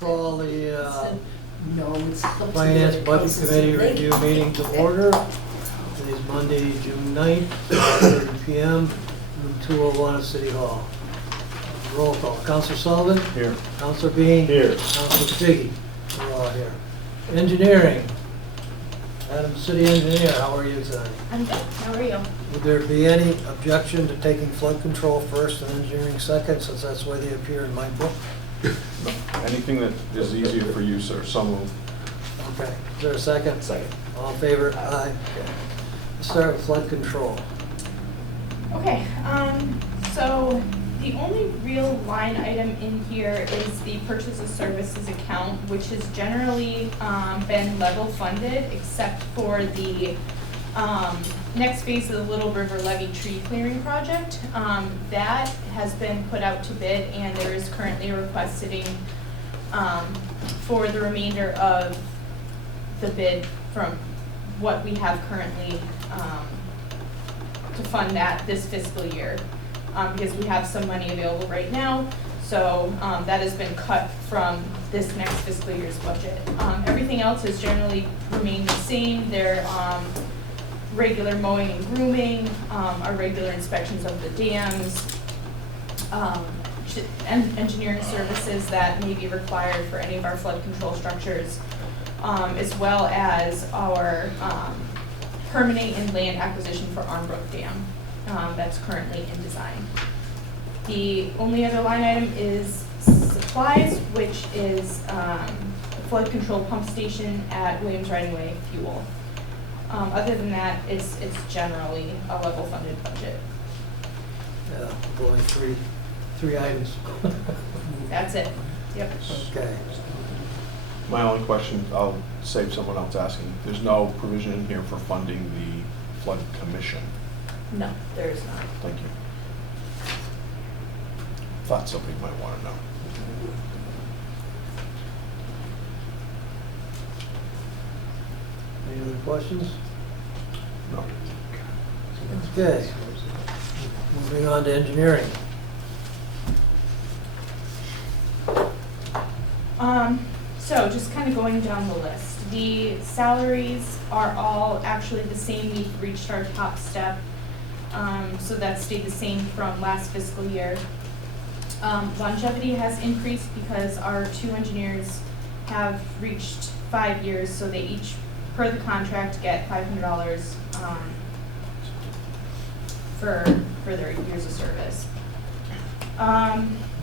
call the No, it's up to Finance the Budget council, so Committee they review can meeting to pick. order. Today's Monday, June 9th, 6:30 PM, room 201 at City Hall. Roll call. Counselor Sullivan? Here. Counselor Bean? Here. Counselor Figgy? We're all here. Engineering. Madam City Engineer, how are you tonight? I'm good. How are you? Would there be any objection to taking flood control first and engineering second, since that's the way they appear in my book? Anything that is easier for you, sir, so moved. Okay, is there a second? Second. All in favor? Aye. Okay. Let's start with flood control. Okay, so the only real line item in here is the purchase of services account, which has generally been level funded, except for the next phase of the Little River Levee tree clearing project. That has been put out to bid, and there is currently a request sitting for the remainder of the bid from what we have currently to fund that this fiscal year. Because we have some money available right now, so that has been cut from this next fiscal year's budget. Everything else has generally remained the same. Their regular mowing and grooming, our regular inspections of the dams, and engineering services that may be required for any of our flood control structures, as well as our permitting and land acquisition for Armbrook Dam. That's currently in design. The only other line item is supplies, which is a flood control pump station at Williams Riding Way fuel. Other than that, it's generally a level funded budget. Yeah, only three items. That's it. Yep. Okay. My only question, I'll save someone else asking, there's no provision in here for funding the flood commission. No, there is not. Thank you. Thought somebody might want to know. Any other questions? No. Okay. Moving on to engineering. So just kind of going down the list, the salaries are all actually the same. We've reached our top step. So that stayed the same from last fiscal year. Longevity has increased because our two engineers have reached 5 years, so they each, per the contract, get $500 for their years of service.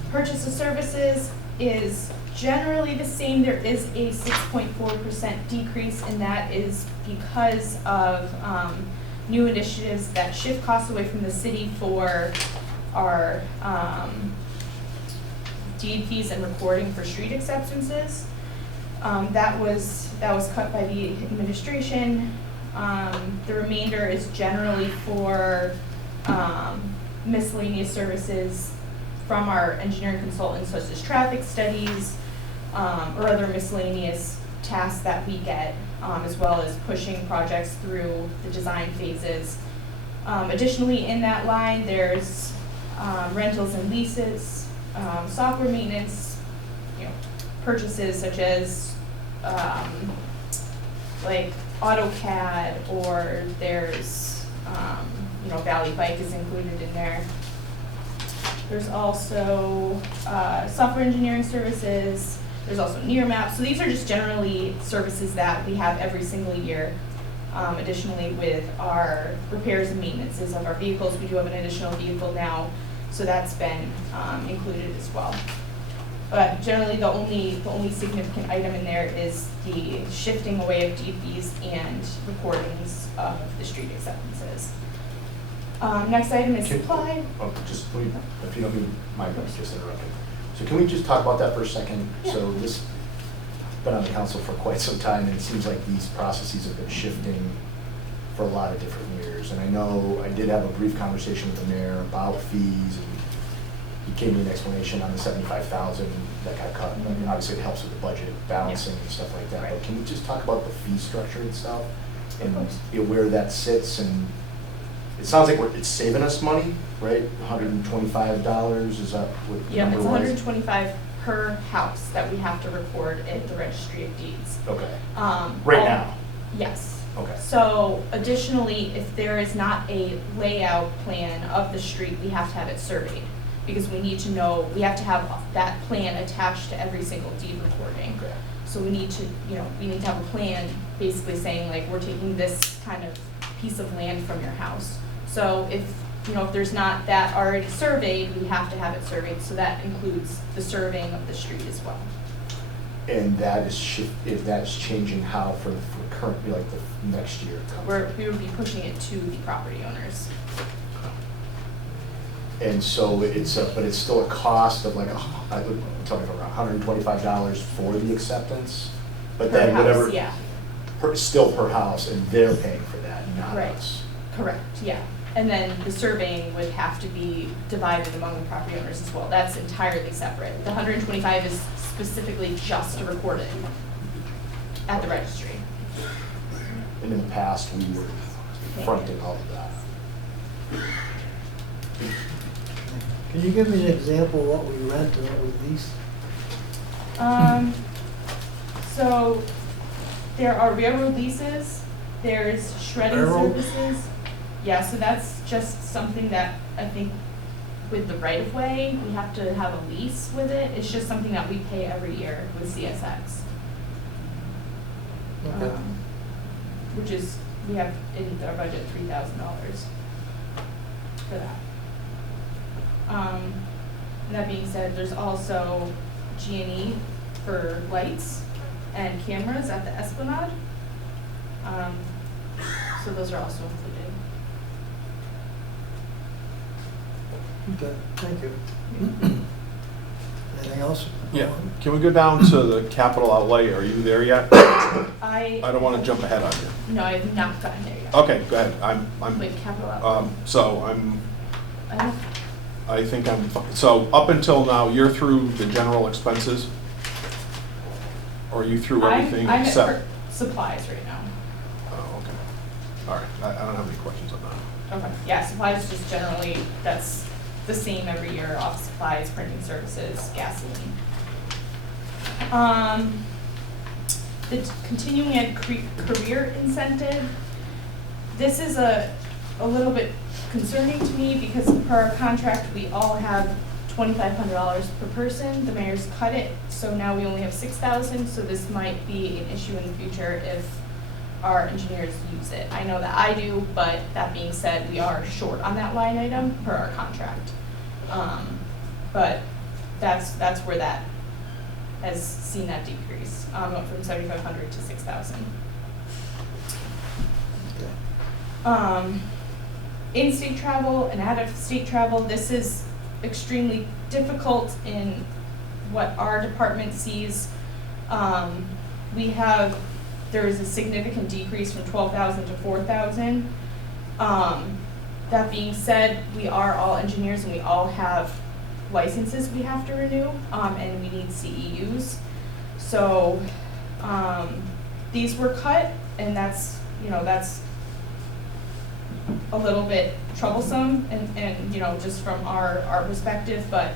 Purchase of services is generally the same. There is a 6.4% decrease, and that is because of new initiatives that shift costs away from the city for our deed fees and recording for street acceptances. That was cut by the administration. The remainder is generally for miscellaneous services from our engineering consultants, such as traffic studies or other miscellaneous tasks that we get, as well as pushing projects through the design phases. Additionally, in that line, there's rentals and leases, software maintenance, purchases such as like AutoCAD, or there's Valley Bike is included in there. There's also software engineering services. There's also Nearmap. So these are just generally services that we have every single year. Additionally, with our repairs and maintenances of our vehicles, we do have an additional vehicle now, so that's been included as well. But generally, the only significant item in there is the shifting away of deed fees and recordings of the street acceptances. Next item is supply. Just please, if you don't mind, just interrupting. So can we just talk about that for a second? Yeah. So this, been on the council for quite some time, and it seems like these processes have been shifting for a lot of different years. And I know I did have a brief conversation with the mayor about fees, and he gave me an explanation on the $75,000 that got cut. Mm-hmm. Obviously, it helps with the budget balancing and stuff like that. Right. But can we just talk about the fee structure itself and course. where that sits? And it sounds like it's saving us money, right? $125, is that what the Yeah, number it's was? $125 per house that we have to record at the registry of deeds. Okay. Right now? Yes. Okay. So additionally, if there is not a layout plan of the street, we have to have it surveyed. Because we need to know, we have to have that plan attached to every single deed recording. Okay. So we need to, we need to have a plan basically saying like, we're taking this kind of piece of land from your house. So if there's not that already surveyed, we have to have it surveyed. So that includes the surveying of the street as well. And that is if that's changing how for currently, like the next year? We would be pushing it to the property owners. And so but it's still a cost of like, I would tell me around $125 for the acceptance? But Per then house, whatever, yeah. Still per house, and they're paying for that, not Right. us. Correct, yeah. And then the surveying would have to be divided among the property owners as well. That's entirely separate. The 125 is specifically just to record it at the registry. And in the past, we were fronting all of that. Can you give me an example of what we rent and what we lease? So there are railroad leases, there's shredding Railroad? services. Yeah, so that's just something that I think with the right of way, we have to have a lease with it. It's just something that we pay every year with CSX. Okay. Which is, we have in our budget $3,000 for that. That being said, there's also G&E for lights and cameras at the Esplanade. So those are also included. Okay, thank you. Anything else? Yeah, can we go down to the capital outlay? Are you there yet? I don't want to jump ahead on you. No, I have not gotten there yet. Okay, go ahead. I'm, With capital outlay. so I think I'm, so up until now, you're through the general expenses? Or are you through everything I'm except? at supplies right now. Oh, okay. All right, I don't have any questions on that. Okay, yeah, supplies just generally, that's the same every year, office supplies, printing services, gasoline. The continuing ed career incentive, this is a little bit concerning to me because per our contract, we all have $2,500 per person. The mayor's cut it, so now we only have $6,000, so this might be an issue in the future if our engineers use it. I know that I do, but that being said, we are short on that line item per our contract. But that's where that has seen that decrease, went from 7,500 to 6,000. In-state travel and out-of-state travel, this is extremely difficult in what our department sees. There is a significant decrease from 12,000 to 4,000. That being said, we are all engineers and we all have licenses we have to renew, and we need CEUs. So these were cut, and that's a little bit troublesome and just from our perspective, but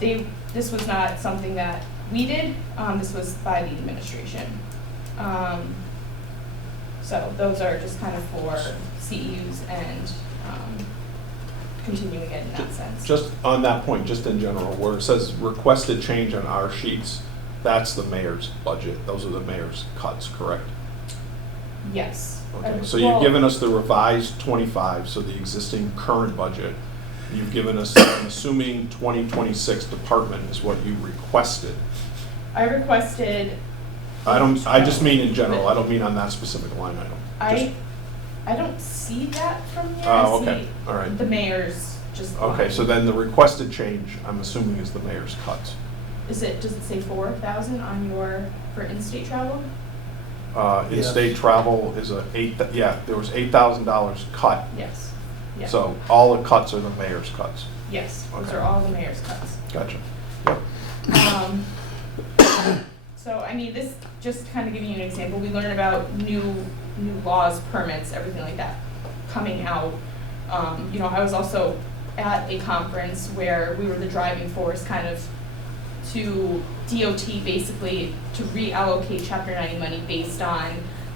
this was not something that we did, this was by the administration. So those are just kind of for CEUs and continuing it in that sense. Just on that point, just in general, where it says requested change on our sheets, that's the mayor's budget. Those are the mayor's cuts, correct? Yes. Okay, so you've given us the revised 25, so the existing current budget. You've given us, I'm assuming 2026 department is what you requested. I requested. I just mean in general, I don't mean on that specific line item. I don't see that from here. Oh, I okay, see all right. the mayor's just. Okay, line. so then the requested change, I'm assuming is the mayor's cuts. Does it say 4,000 on your, for in-state travel? In-state travel is there was $8,000 cut. Yes. Yeah. So all the cuts are the mayor's cuts. Yes, those Okay. are all the mayor's cuts. Gotcha. So, I mean, this, just kind of giving you an example, we learn about new laws, permits, everything like that coming out. I was also at a conference where we were the driving force kind of to DOT basically to reallocate Chapter 90 money based on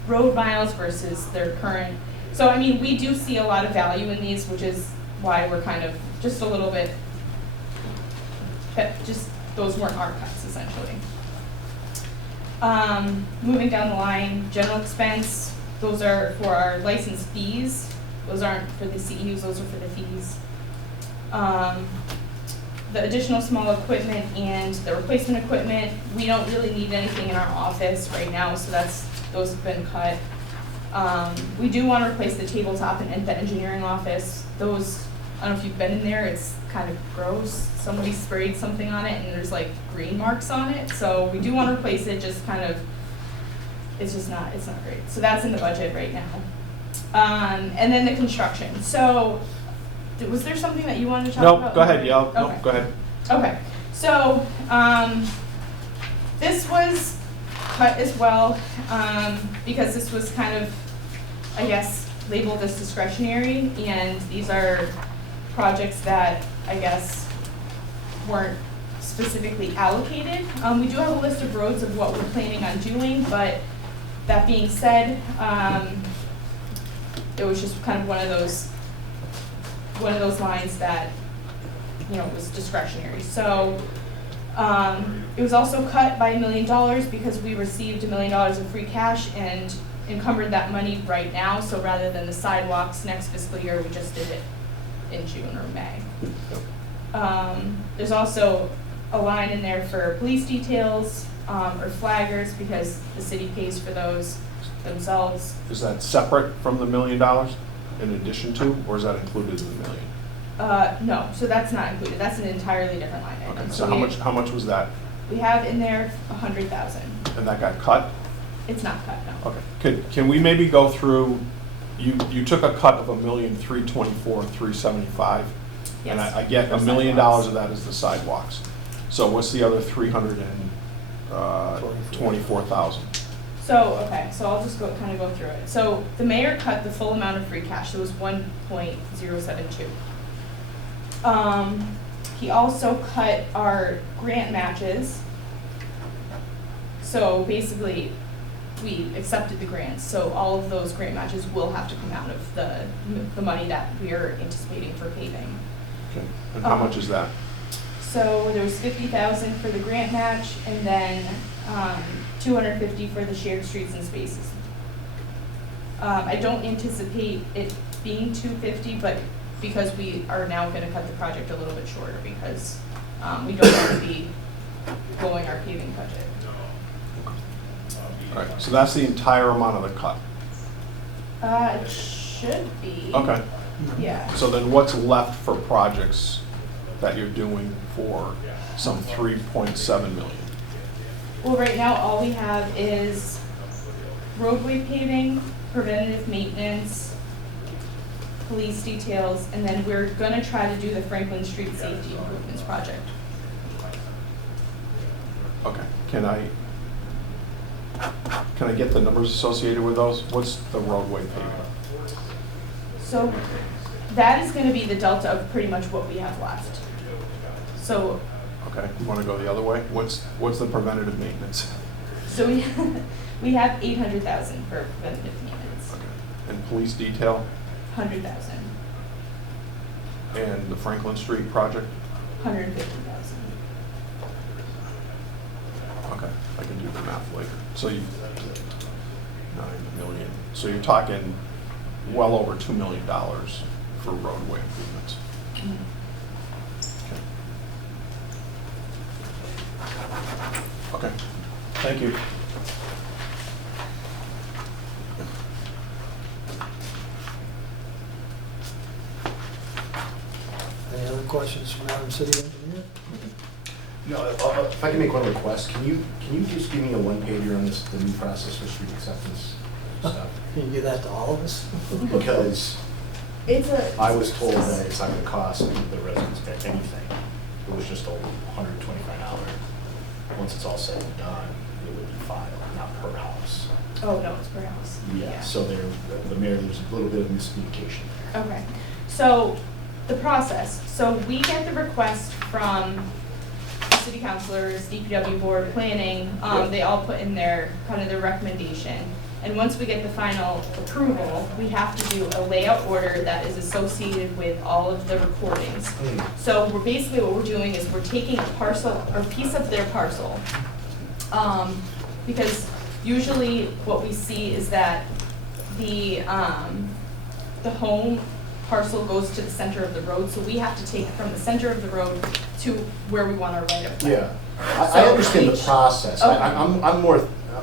road miles versus their current. So, I mean, we do see a lot of value in these, which is why we're kind of just a little bit, just those weren't our cuts essentially. Moving down the line, general expense, those are for our license fees. Those aren't for the CEUs, those are for the fees. The additional small equipment and the replacement equipment, we don't really need anything in our office right now, so those have been cut. We do want to replace the tabletop in the engineering office. Those, I don't know if you've been in there, it's kind of gross. Somebody sprayed something on it and there's like green marks on it, so we do want to replace it, just kind of, it's not great. So that's in the budget right now. And then the construction. So, was there something that you wanted to talk No, about? go ahead, yeah, no, Okay. go ahead. Okay, so, this was cut as well, because this was kind of, I guess, labeled as discretionary, and these are projects that, I guess, weren't specifically allocated. We do have a list of roads of what we're planning on doing, but that being said, it was just kind of one of those lines that, you know, was discretionary. So, it was also cut by $1 million because we received $1 million of free cash and encumbered that money right now. So rather than the sidewalks next fiscal year, we just did it in June or May. There's also a line in there for police details, or flaggers, because the city pays for those themselves. Is that separate from the $1 million in addition to, or is that included in the million? No, so that's not included. That's an entirely different line item. Okay, so how much was that? We have in there 100,000. And that got cut? It's not cut, no. Okay, can we maybe go through, you took a cut of $1,324,375? And Yes. I get For $1 million sidewalks. of that is the sidewalks. So what's the other 324,000? So, okay, so I'll just kind of go through it. So the mayor cut the full amount of free cash, so it was 1.072. He also cut our grant matches. So basically, we accepted the grants, so all of those grant matches will have to come out of the money that we are anticipating for paving. Okay, and how much is that? So there was 50,000 for the grant match, and then 250 for the shared streets and spaces. I don't anticipate it being 250, but because we are now going to cut the project a little bit shorter because we don't want to be blowing our paving budget. All right, so that's the entire amount of the cut. It should be. Okay, Yeah. so then what's left for projects that you're doing for some 3.7 million? Well, right now, all we have is roadway paving, preventative maintenance, police details, and then we're gonna try to do the Franklin Street Safety Improvements Project. Okay, can I get the numbers associated with those? What's the roadway paving? So that is gonna be the delta of pretty much what we have left. So, Okay, you want to go the other way? What's the preventative maintenance? so we have 800,000 for preventative maintenance, Okay, and police detail 100,000, and the Franklin Street project? 150,000. Okay, I can do the math later. So 9 million. So you're talking well over $2 million for roadway improvements. Okay, thank you. Any other questions from Madam City Engineer? No, if I can make one request, can you just give me a one-pager on this, the new process for street acceptance stuff? Can you give that to all of us? Because It's a. I was told that it's not gonna cost the residents anything. It was just $125. Once it's all said and done, it would be filed, not per house. Oh, no, it's per house. Yeah, so the mayor, there's a little bit of miscommunication there. Okay, so the process, so we get the request from the city councilors, DPW board, planning, Yeah. they all put in their, kind of their recommendation. And once we get the final approval, we have to do a layout order that is associated with all of the recordings. So we're basically, what we're doing is we're taking a parcel, or piece of their parcel. Because usually what we see is that the home parcel goes to the center of the road, so we have to take from the center of the road to where we want our right of way. Yeah, I So understand the each- process. Okay.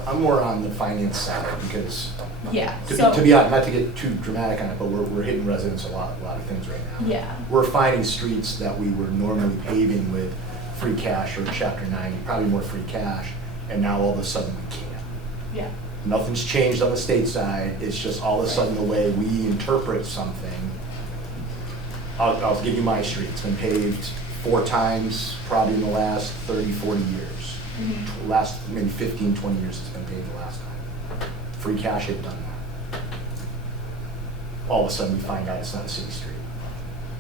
I'm more on the finance side because, Yeah, to so, be honest, not to get too dramatic on it, but we're hitting residents a lot of things right now. yeah, We're finding streets that we were normally paving with free cash or chapter 90, probably more free cash, and now all of a sudden we can't. yeah, Nothing's changed on the state side, it's just all of a sudden the way we interpret something. I'll give you my street, it's been paved 4 times, probably in the last 30, 40 years. mhm, Last, maybe 15, 20 years it's been paved the last time. Free cash had done that. All of a sudden we find out it's not a city street.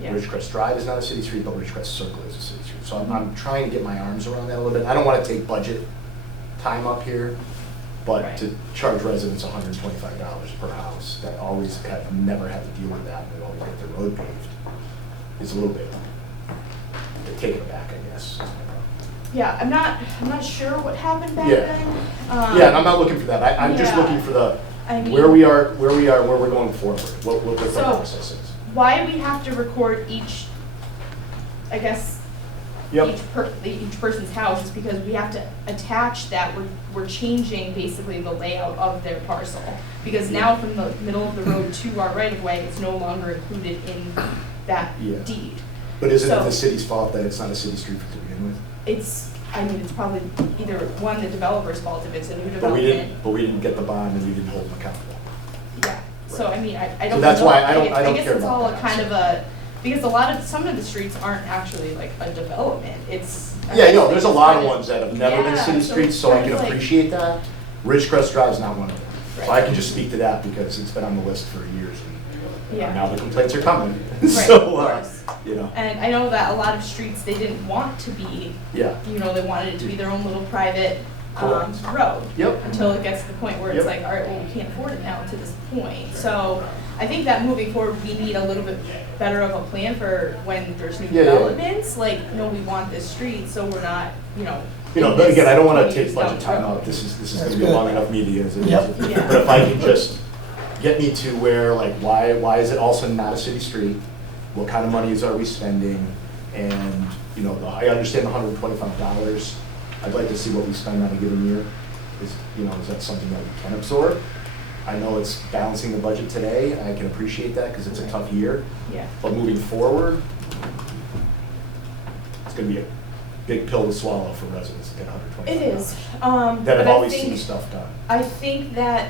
yeah. Ridgecrest Drive is not a city street, but Ridgecrest Circle is a city street. So I'm trying to get my arms around that a little bit. I don't want to take budget time up here, but Right. to charge residents $125 per house that always have never had to deal with that, and we always get their road paved, is a little bit, they're taken aback, I guess. Yeah, I'm not sure what happened back Yeah. then. Yeah, and I'm not looking for that. I'm just yeah. looking for the, I mean- where we are, where we're going forward, what the So- process is. Why we have to record each, I guess, Yep. each person's house is because we have to attach that we're changing basically the layout of their parcel. Because now from the middle of the road to our right of way, it's no longer included in that Yeah. deed. But isn't it So- the city's fault that it's not a city street to begin with? It's probably either one, the developer's fault if it's a new But we development. didn't get the bond and we didn't hold them accountable. Yeah, so I mean, I So don't know. that's why I don't guess care it's about all that, kind so. of because some of the streets aren't actually like a development, it's. Yeah, no, there's a lot of kind ones that have never been Yeah, city so streets, it's so I kind can of like- appreciate that. Ridgecrest Drive's not one of them. So I Right. can just speak to that because it's been on the list for years and Yeah. now the complaints are coming. Right, So, of course. you know, And I know that a lot of streets, they didn't want to be, yeah, they wanted it to be their own little private, Correct. road. Yep. Until it gets to the point where it's Yep. like, all right, well, we can't afford it now to this point. So I think that moving forward, we need a little bit better of a plan for when there's new Yeah, yeah. developments. Like, no, we want this street, so we're not, but again, I don't wanna in this take budget 20 time years out, this is That's gonna be a good. long enough meeting as it is. Yep. Yeah. But if I can just get me to where, like, why is it also not a city street? What kind of monies are we spending? And, I understand the $125. I'd like to see what we spend on a given year. Is that something that we can absorb? I know it's balancing the budget today, and I can appreciate that because it's a tough year. Yeah. But moving forward, it's gonna be a big pill to swallow for residents to get $125. It is. That But have I always think- seen stuff done. I think that,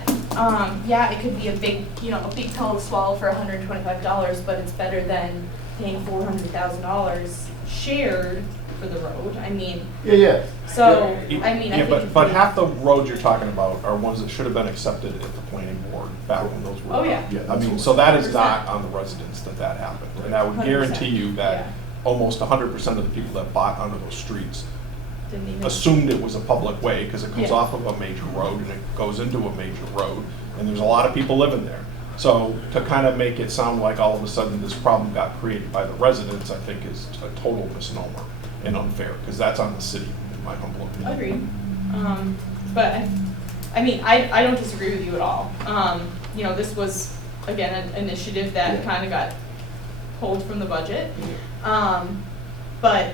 yeah, it could be a big pill to swallow for $125, but it's better than paying $400,000 shared for the road. I mean, Yeah. so, I mean, I Yeah, think. but half the roads you're talking about are ones that should have been accepted at the planning board back when those were. Oh, yeah. Yeah, I that's mean, what- so that is not on the residents that happened. And I would 100%, guarantee you yeah. that almost 100% of the people that bought onto those streets Didn't even. assumed it was a public way because it comes Yeah. off of a major road and it goes into a major road, and there's a lot of people living there. So to kind of make it sound like all of a sudden this problem got created by the residents, I think is a total misnomer and unfair, because that's on the city, in my humble opinion. Agreed. But, I mean, I don't disagree with you at all. This was, again, an initiative that Yeah. kind of got pulled from the budget. But,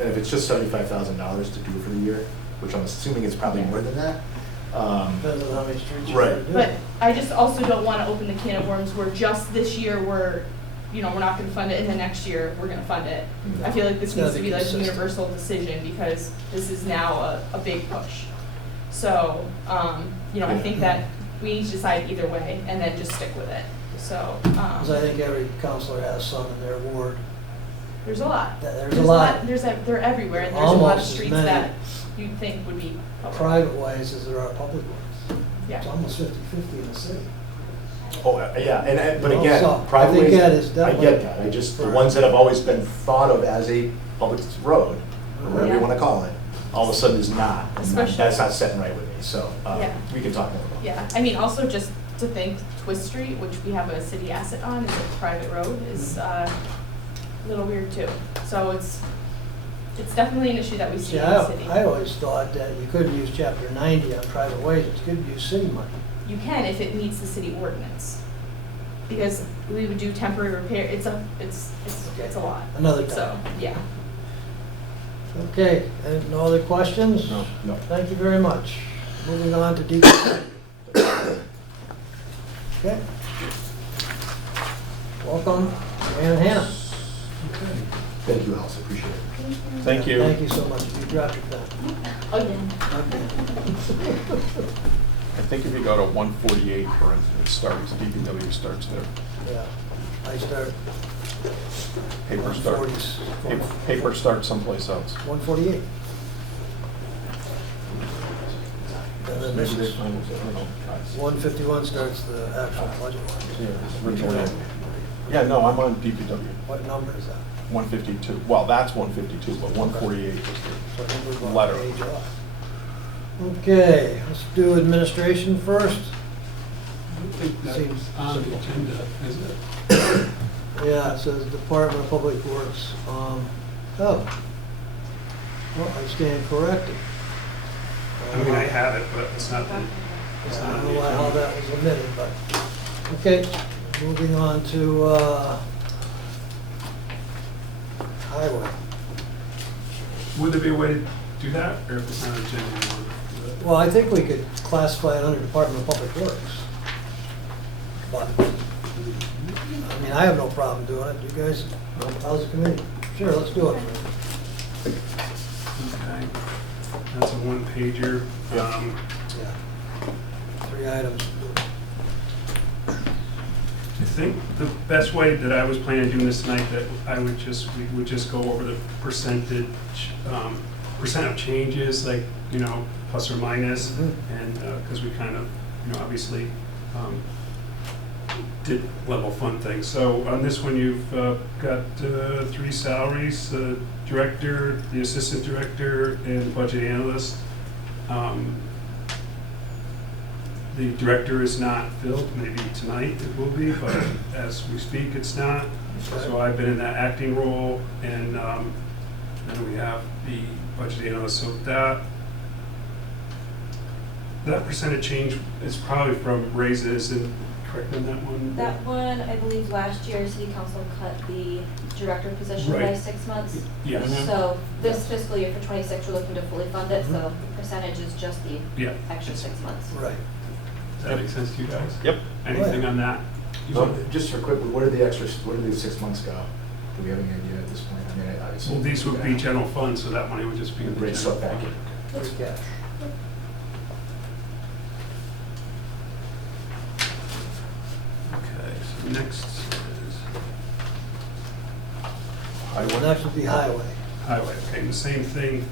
And if it's just $75,000 to do it for the year, which I'm assuming is probably more than that. Depends on how many streets you're Right. gonna do. but I just also don't want to open the can of worms where just this year we're not going to fund it, and the next year we're going to fund it. I feel like this It's gotta needs to be be like a consistent. universal decision because this is now a big push. So, I think that we need to decide either way and then just stick with it. So, Because I think every counselor has some in their ward. there's a lot. There's a lot. They're everywhere, and there's a lot of Almost as streets many that you'd think would be public. Private ways as there are public ones. Yeah. It's almost 50-50 in the city. Oh, yeah, but Well, again, so, I private think ways, that is I definitely get that, the ones that have always been thought of as a public road or whatever you Yeah. want to call it, all of a sudden is not. And Especially- that's not setting right with me, so Yeah. we can talk more about it. Yeah, I mean, also just to think Twist Street, which we have a city asset on, is a private road, is a little weird too. So it's definitely an issue that we see See, in the city. I always thought that you couldn't use chapter 90 on private ways, you could use city money. You can if it meets the city ordinance. Because we would do temporary repair, it's a lot. Another time. So, yeah. Okay, and no other questions? No. Thank you very much. Moving on to DPW. Okay. Welcome, Ann Hannah. Thank you, Alice, appreciate it. Thank you. Thank you so much. You dropped your pen. Oh, yeah. Okay. I think if you go to 148, for instance, it starts, DPW starts there. Yeah, I start Paper start, 140s. paper starts someplace else. 148. And then this Maybe they is, find it, I don't know. 151 starts the actual budget line. Yeah, originally. Yeah, no, I'm on DPW, What number is that? 152. Well, that's 152, but 148 is So I think we're the about letter. a page off. Okay, let's do administration first. That Seems was on the simple. agenda, is it? Yeah, it says Department of Public Works. Oh, well, I stand corrected. I mean, I have it, but it's not, it's I not on don't the know how agenda. that was omitted, but, okay, moving on to highway. Would there be a way to do that, or if it's not on the agenda, you want to do it? Well, I think we could classify it under Department of Public Works. But, I mean, I have no problem doing it. You guys, how's the committee? Sure, let's do it. Okay. That's a one-pager. Yeah. 3 items. I think the best way that I was planning on doing this tonight, that we would just go over the percentage, percent of changes, like, you know, plus or minus, Mhm. and, because we kind of, you know, obviously, did level fund things. So on this one, you've got 3 salaries, director, the assistant director, and budget analyst. The director is not filled, maybe tonight it will be, but as we speak, it's not. So I've been in that acting role, and then we have the budget analyst. So that percentage change is probably from raises, and correct me on that one? That one, I believe last year, city council cut the director position by Right. 6 months. Yes, So this fiscal year for 26, we're looking to fully fund it, so the percentage is just the yeah. extra 6 months. Right. Does that make sense to you guys? Yep. Anything on that? So, just for quick, where did the extra, where did the 6 months go? Do we have any idea at this point? I mean, obviously. Well, these would be general funds, so that money would just be in the Rate general swept back fund. in. Free cash. Okay, so next is Well, next would be highway. highway. Okay, and the same thing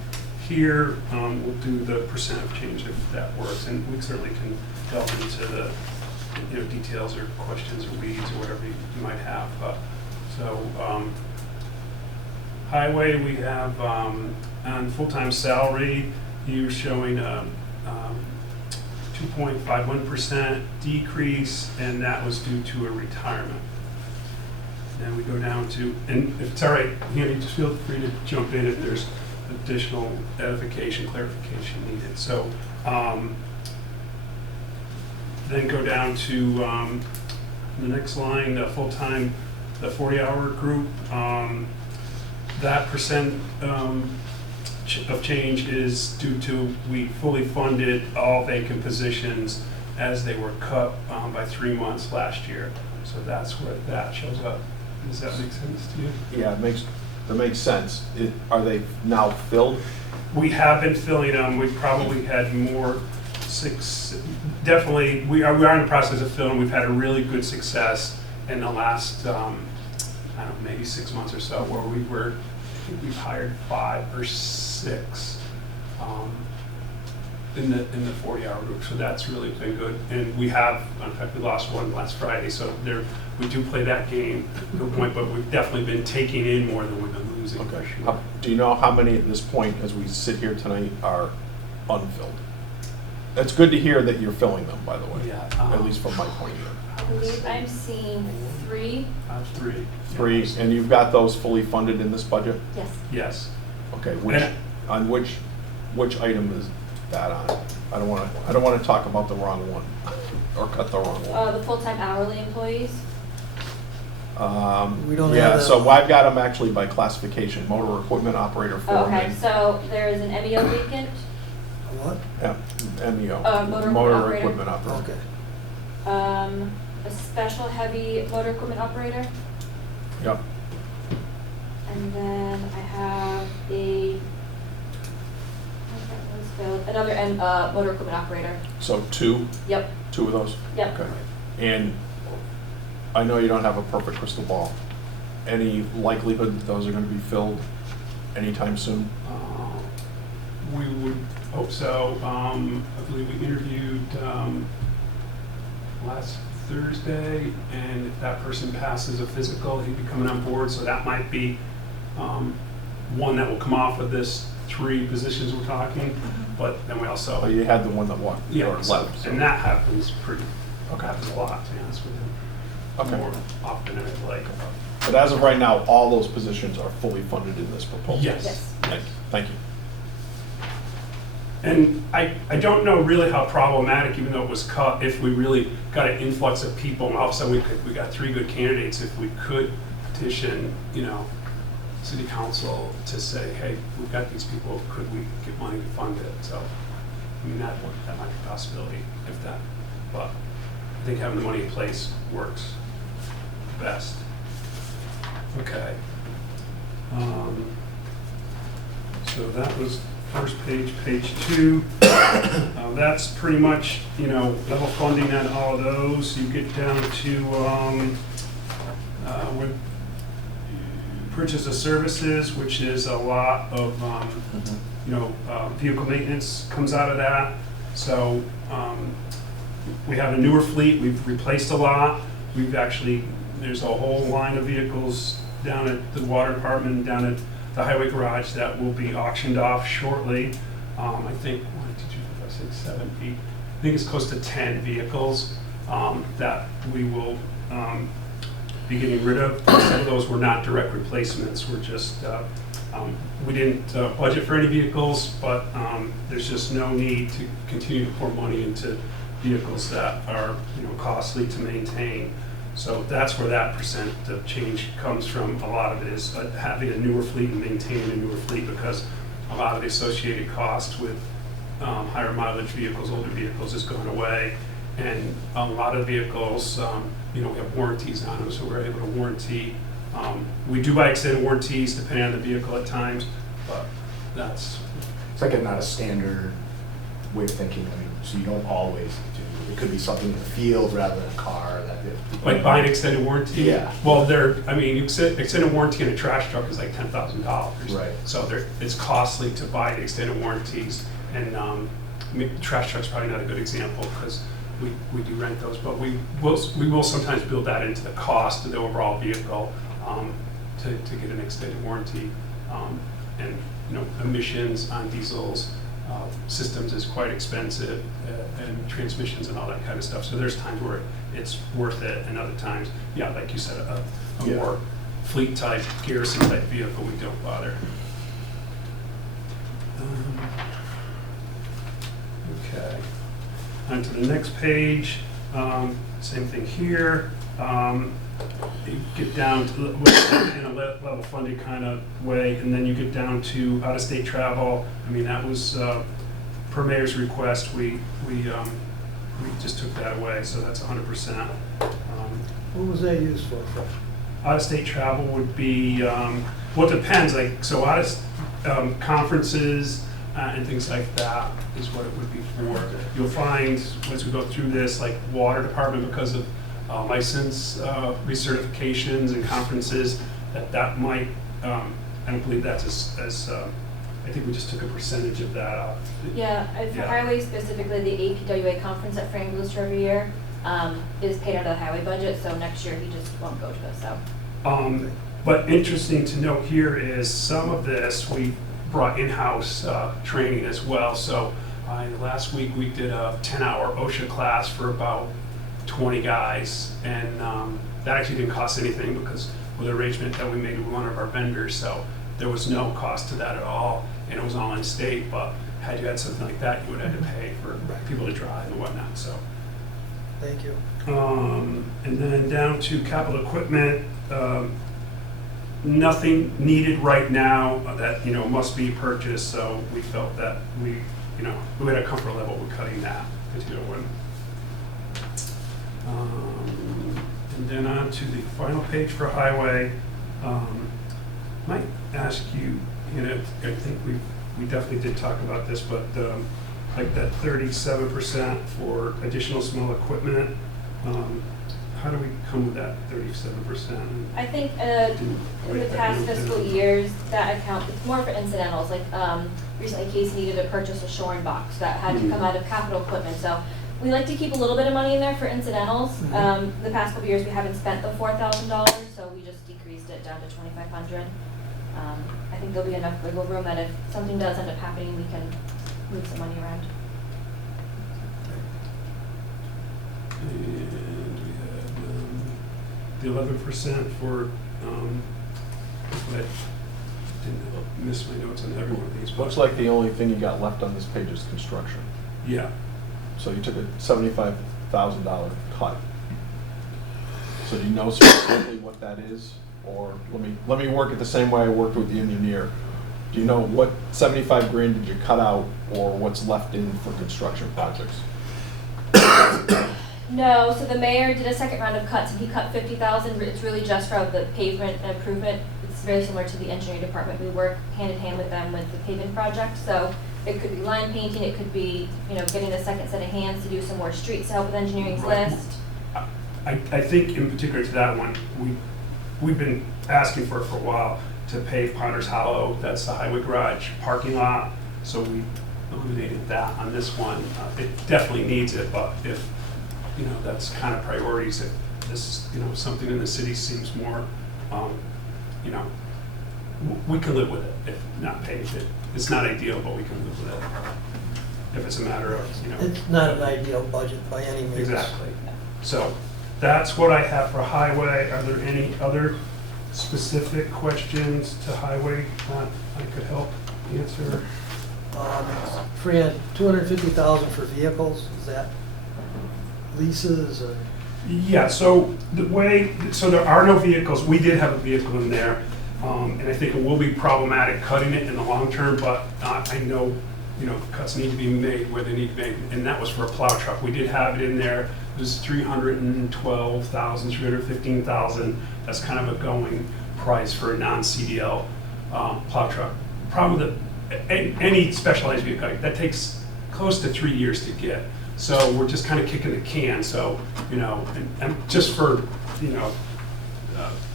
here, we'll do the percent of change if that works, and we certainly can delve into the, you know, details or questions or weeds or whatever you might have. So, highway, we have, on full-time salary, you're showing a 2.51% decrease, and that was due to a retirement. Then we go down to, and if it's all right, Andy, just feel free to jump in if there's additional edification, clarification needed. So, then go down to the next line, the full-time, the 40-hour group. That percent of change is due to we fully funded all vacant positions as they were cut by 3 months last year. So that's where that shows up. Does that make sense to you? Yeah, that makes sense. Are they now filled? We have been filling them. We've probably had more definitely, we are in the process of filling. We've had a really good success in the last, I don't know, maybe 6 months or so, where I think we've hired 5 or 6 in the 40-hour group. So that's really been good. And we have, in fact, we lost one last Friday. So we do play that game, good point, but we've definitely been taking in more than we've been losing. losing for Okay. sure. Do you know how many at this point, as we sit here tonight, are unfilled? It's good to hear that you're filling them, by the way. Yeah, At least from my point of view. I believe I'm seeing 3. Three. Three, and you've got those fully funded in this budget? Yes. Yes. Okay, And- on which item is that on? I don't wanna talk about the wrong one, or cut the wrong one. The full-time hourly employees. We don't have Yeah, that. so I've got them actually by classification, motor equipment operator Oh, okay, foreman. so there is an MEO vacant, What? Yeah, MEO. motor equipment equipment operator. Okay. a special heavy motor equipment operator, Yep, and then I have another motor equipment operator. so two Yep, of those? yep. Okay. And I know you don't have a perfect crystal ball. Any likelihood that those are gonna be filled anytime soon? We would hope so. I believe we interviewed last Thursday, and if that person passes a physical, he'd be coming on board, so that might be one that will come off of this 3 positions we're talking, but then we Oh, also, you had the one that walked, yeah, or left. so- and that happens Okay. happens a lot, to be honest with you. Okay. More often than I'd like. But as of right now, all those positions are fully funded in this proposal? Yes. Yes. Thank you. And I don't know really how problematic, even though it was cut, if we really got an influx of people, and all of a sudden we got 3 good candidates, if we could petition, city council to say, hey, we've got these people, could we get money to fund it? So, I mean, that might be a possibility, if that, but I think having the money in place works best. Okay. So that was first page, page 2. That's pretty much, level funding on all of those. You get down to with purchase of services, which is a lot of, vehicle maintenance comes out of that. So we have a newer fleet. We've replaced a lot. There's a whole line of vehicles down at the water department, down at the highway garage that will be auctioned off shortly. I think 1, 2, 3, 4, 5, 6, 7, 8. I think it's close to 10 vehicles that we will be getting rid of. Some of those were not direct replacements. We're just we didn't budget for any vehicles, but there's just no need to continue to pour money into vehicles that are costly to maintain. So that's where that percent of change comes from. A lot of it is having a newer fleet and maintaining a newer fleet, because a lot of the associated costs with higher mileage vehicles, older vehicles, is going away. And a lot of vehicles, we have warranties on them, so we're able to warranty. We do buy extended warranties depending on the vehicle at times, but that's, It's like not a standard way of thinking. I mean, so you don't always do. It could be something in the field rather than a car. like buying extended warranty. Yeah. Well, extended warranty in a trash truck is like $10,000. Right. So it's costly to buy the extended warranties, and trash truck's probably not a good example because we do rent those, but we will sometimes build that into the cost of the overall vehicle to get an extended warranty, and emissions on diesels. Systems is quite expensive, and transmissions and all that kind of stuff. So there's times where it's worth it, and other times, yeah, like you said, a Yeah. more fleet type, garrison type vehicle, we don't bother. Okay. On to the next page, same thing here. You get down to in a level funded kind of way, and then you get down to out-of-state travel. I mean, that was per mayor's request. We just took that away, so that's 100%. What was that used for? Out-of-state travel would be, well, it depends. Like, so conferences and things like that is what it would be for. You'll find once we go through this, like water department, because of license recertifications and conferences, that might, I don't believe that's as I think we just took a percentage of that off. Yeah, for Yeah. highway specifically, the APWA conference at Frank Booster every year is paid out of the highway budget, so next year he just won't go to it, so. But interesting to note here is some of this we brought in-house training as well. So last week we did a 10-hour OSHA class for about 20 guys, and that actually didn't cost anything because with an arrangement that we made with one of our vendors, so there was no cost to that at all, and it was all in state. But had you had something like that, you would have had to pay for people to drive and whatnot. So. Thank you. And then down to capital equipment, nothing needed right now that, must be purchased, so we felt that we had a comfort level with cutting that particular one. And then on to the final page for highway. Might ask you, I think we definitely did talk about this, but like that 37% for additional small equipment, how do we come with that 37%? I think in the past fiscal years, that account, it's more for incidentals, like recently Casey needed to purchase a shoring box that had to come out of capital equipment, so we like to keep a little bit of money in there for incidentals. The past couple years, we haven't spent the $4,000, so we just decreased it down to $2,500. I think there'll be enough wiggle room that if something does end up happening, we can move some money around. And we had the 11% for, I didn't miss my notes on every one of these. but- Looks like the only thing you got left on this page is construction. Yeah, So you took a $75,000 cut. So do you know specifically what that is? Or let me work it the same way I worked with the engineer. Do you know what 75 grand did you cut out, or what's left in for construction projects? No, so the mayor did a second round of cuts and he cut 50,000. It's really just for the pavement improvement. It's very similar to the engineering department. We work hand in hand with them with the pavement project. So it could be line painting, it could be, getting a second set of hands to do some more streets to help with engineering's list. I think in particular to that one, we've been asking for it for a while to pave Ponders Hollow. That's the highway garage parking lot. So we eliminated that on this one. It definitely needs it, but if, that's kind of priorities. If this, something in the city seems more, we can live with it if not paved it. It's not ideal, but we can live with it. If it's a matter of, It's not an ideal budget by any means. Exactly. So that's what I have for highway. Are there any other specific questions to highway that I could help answer? Fran, 250,000 for vehicles, is that leases or? Yeah, so there are no vehicles. We did have a vehicle in there, and I think it will be problematic cutting it in the long term, but I know, cuts need to be made where they need to be made, and that was for a plow truck. We did have it in there. It was 312,000, 315,000. That's kind of a going price for a non-CDL plow truck. Problem that any specialized vehicle, that takes close to 3 years to get. So we're just kind of kicking the can. So, and just for,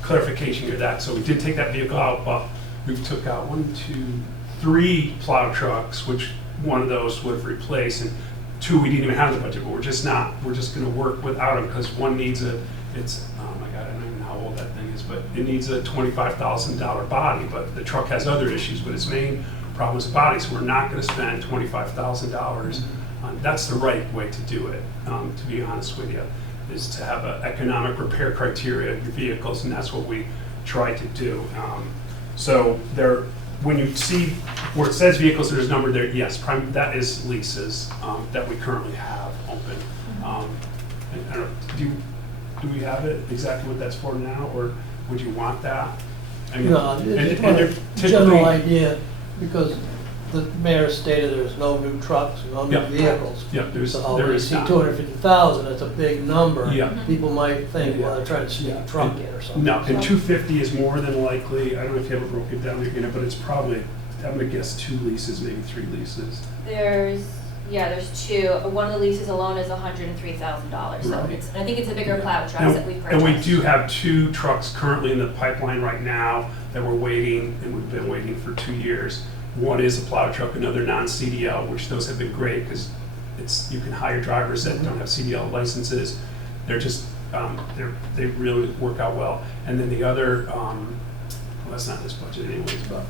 clarification here that, so we did take that vehicle out, but we took out 1, 2, 3 plow trucks, which one of those would have replaced, and 2 we didn't even have the budget, but we're just going to work without them because one needs oh my God, I don't even know how old that thing is, but it needs a $25,000 body, but the truck has other issues, but its main problem is the body, so we're not going to spend $25,000. That's the right way to do it, to be honest with you, is to have an economic repair criteria of your vehicles, and that's what we try to do. So there, when you see where it says vehicles, there's a number there, yes, that is leases that we currently have open. And I don't know, do we have it exactly what that's for now, or would you want that? I mean, No, and it's they're a typically- general idea, because the mayor stated there's no new trucks, no new Yeah. vehicles. Yeah, So there when you is see not. 250,000, that's a big number. Yeah. People might think, Yeah. well, they're trying to sneak a truck in or something. No, and 250 is more than likely, I don't know if you have it broken down there, but it's probably, I'm gonna guess 2 leases, maybe 3 leases. There's 2. One of the leases alone is $103,000. So Right. I think it's a bigger plow truck And that we've purchased. we do have 2 trucks currently in the pipeline right now that we're waiting, and we've been waiting for 2 years. One is a plow truck, another non-CDL, which those have been great because you can hire drivers that don't have CDL licenses. They're just, they really work out well. And then the other that's not this budget anyways, but,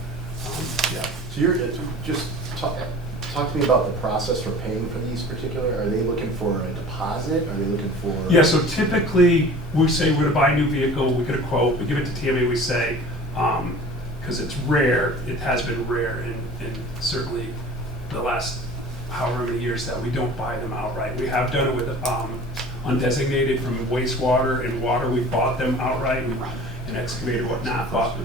yeah. So you're, just talk to me about the process for paying for these particular, are they looking for a deposit, are they looking for? Yeah, so typically, we say we're gonna buy a new vehicle, we get a quote, we give it to TMA, we say, because it's rare, it has been rare, and certainly the last however many years that we don't buy them outright. We have done it with undesignated from wastewater and water, we bought them outright, and excavator, whatnot, but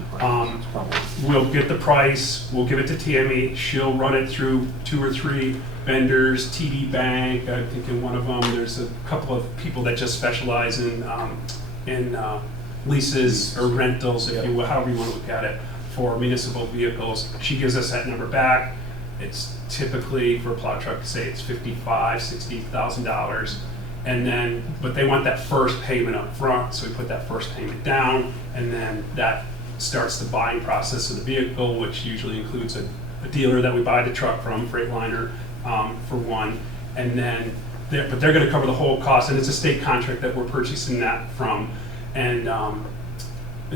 we'll get the price, we'll give it to TME, she'll run it through 2 or 3 vendors, TD Bank, I think in one of them, there's a couple of people that just specialize in leases or rentals, if you will, however you want to look at it, for municipal vehicles. She gives us that number back. It's typically, for a plow truck, say it's $55,000, $60,000. And then, but they want that first payment up front, so we put that first payment down, and then that starts the buying process of the vehicle, which usually includes a dealer that we buy the truck from, Freightliner, for one. And then, but they're gonna cover the whole cost, and it's a state contract that we're purchasing that from. And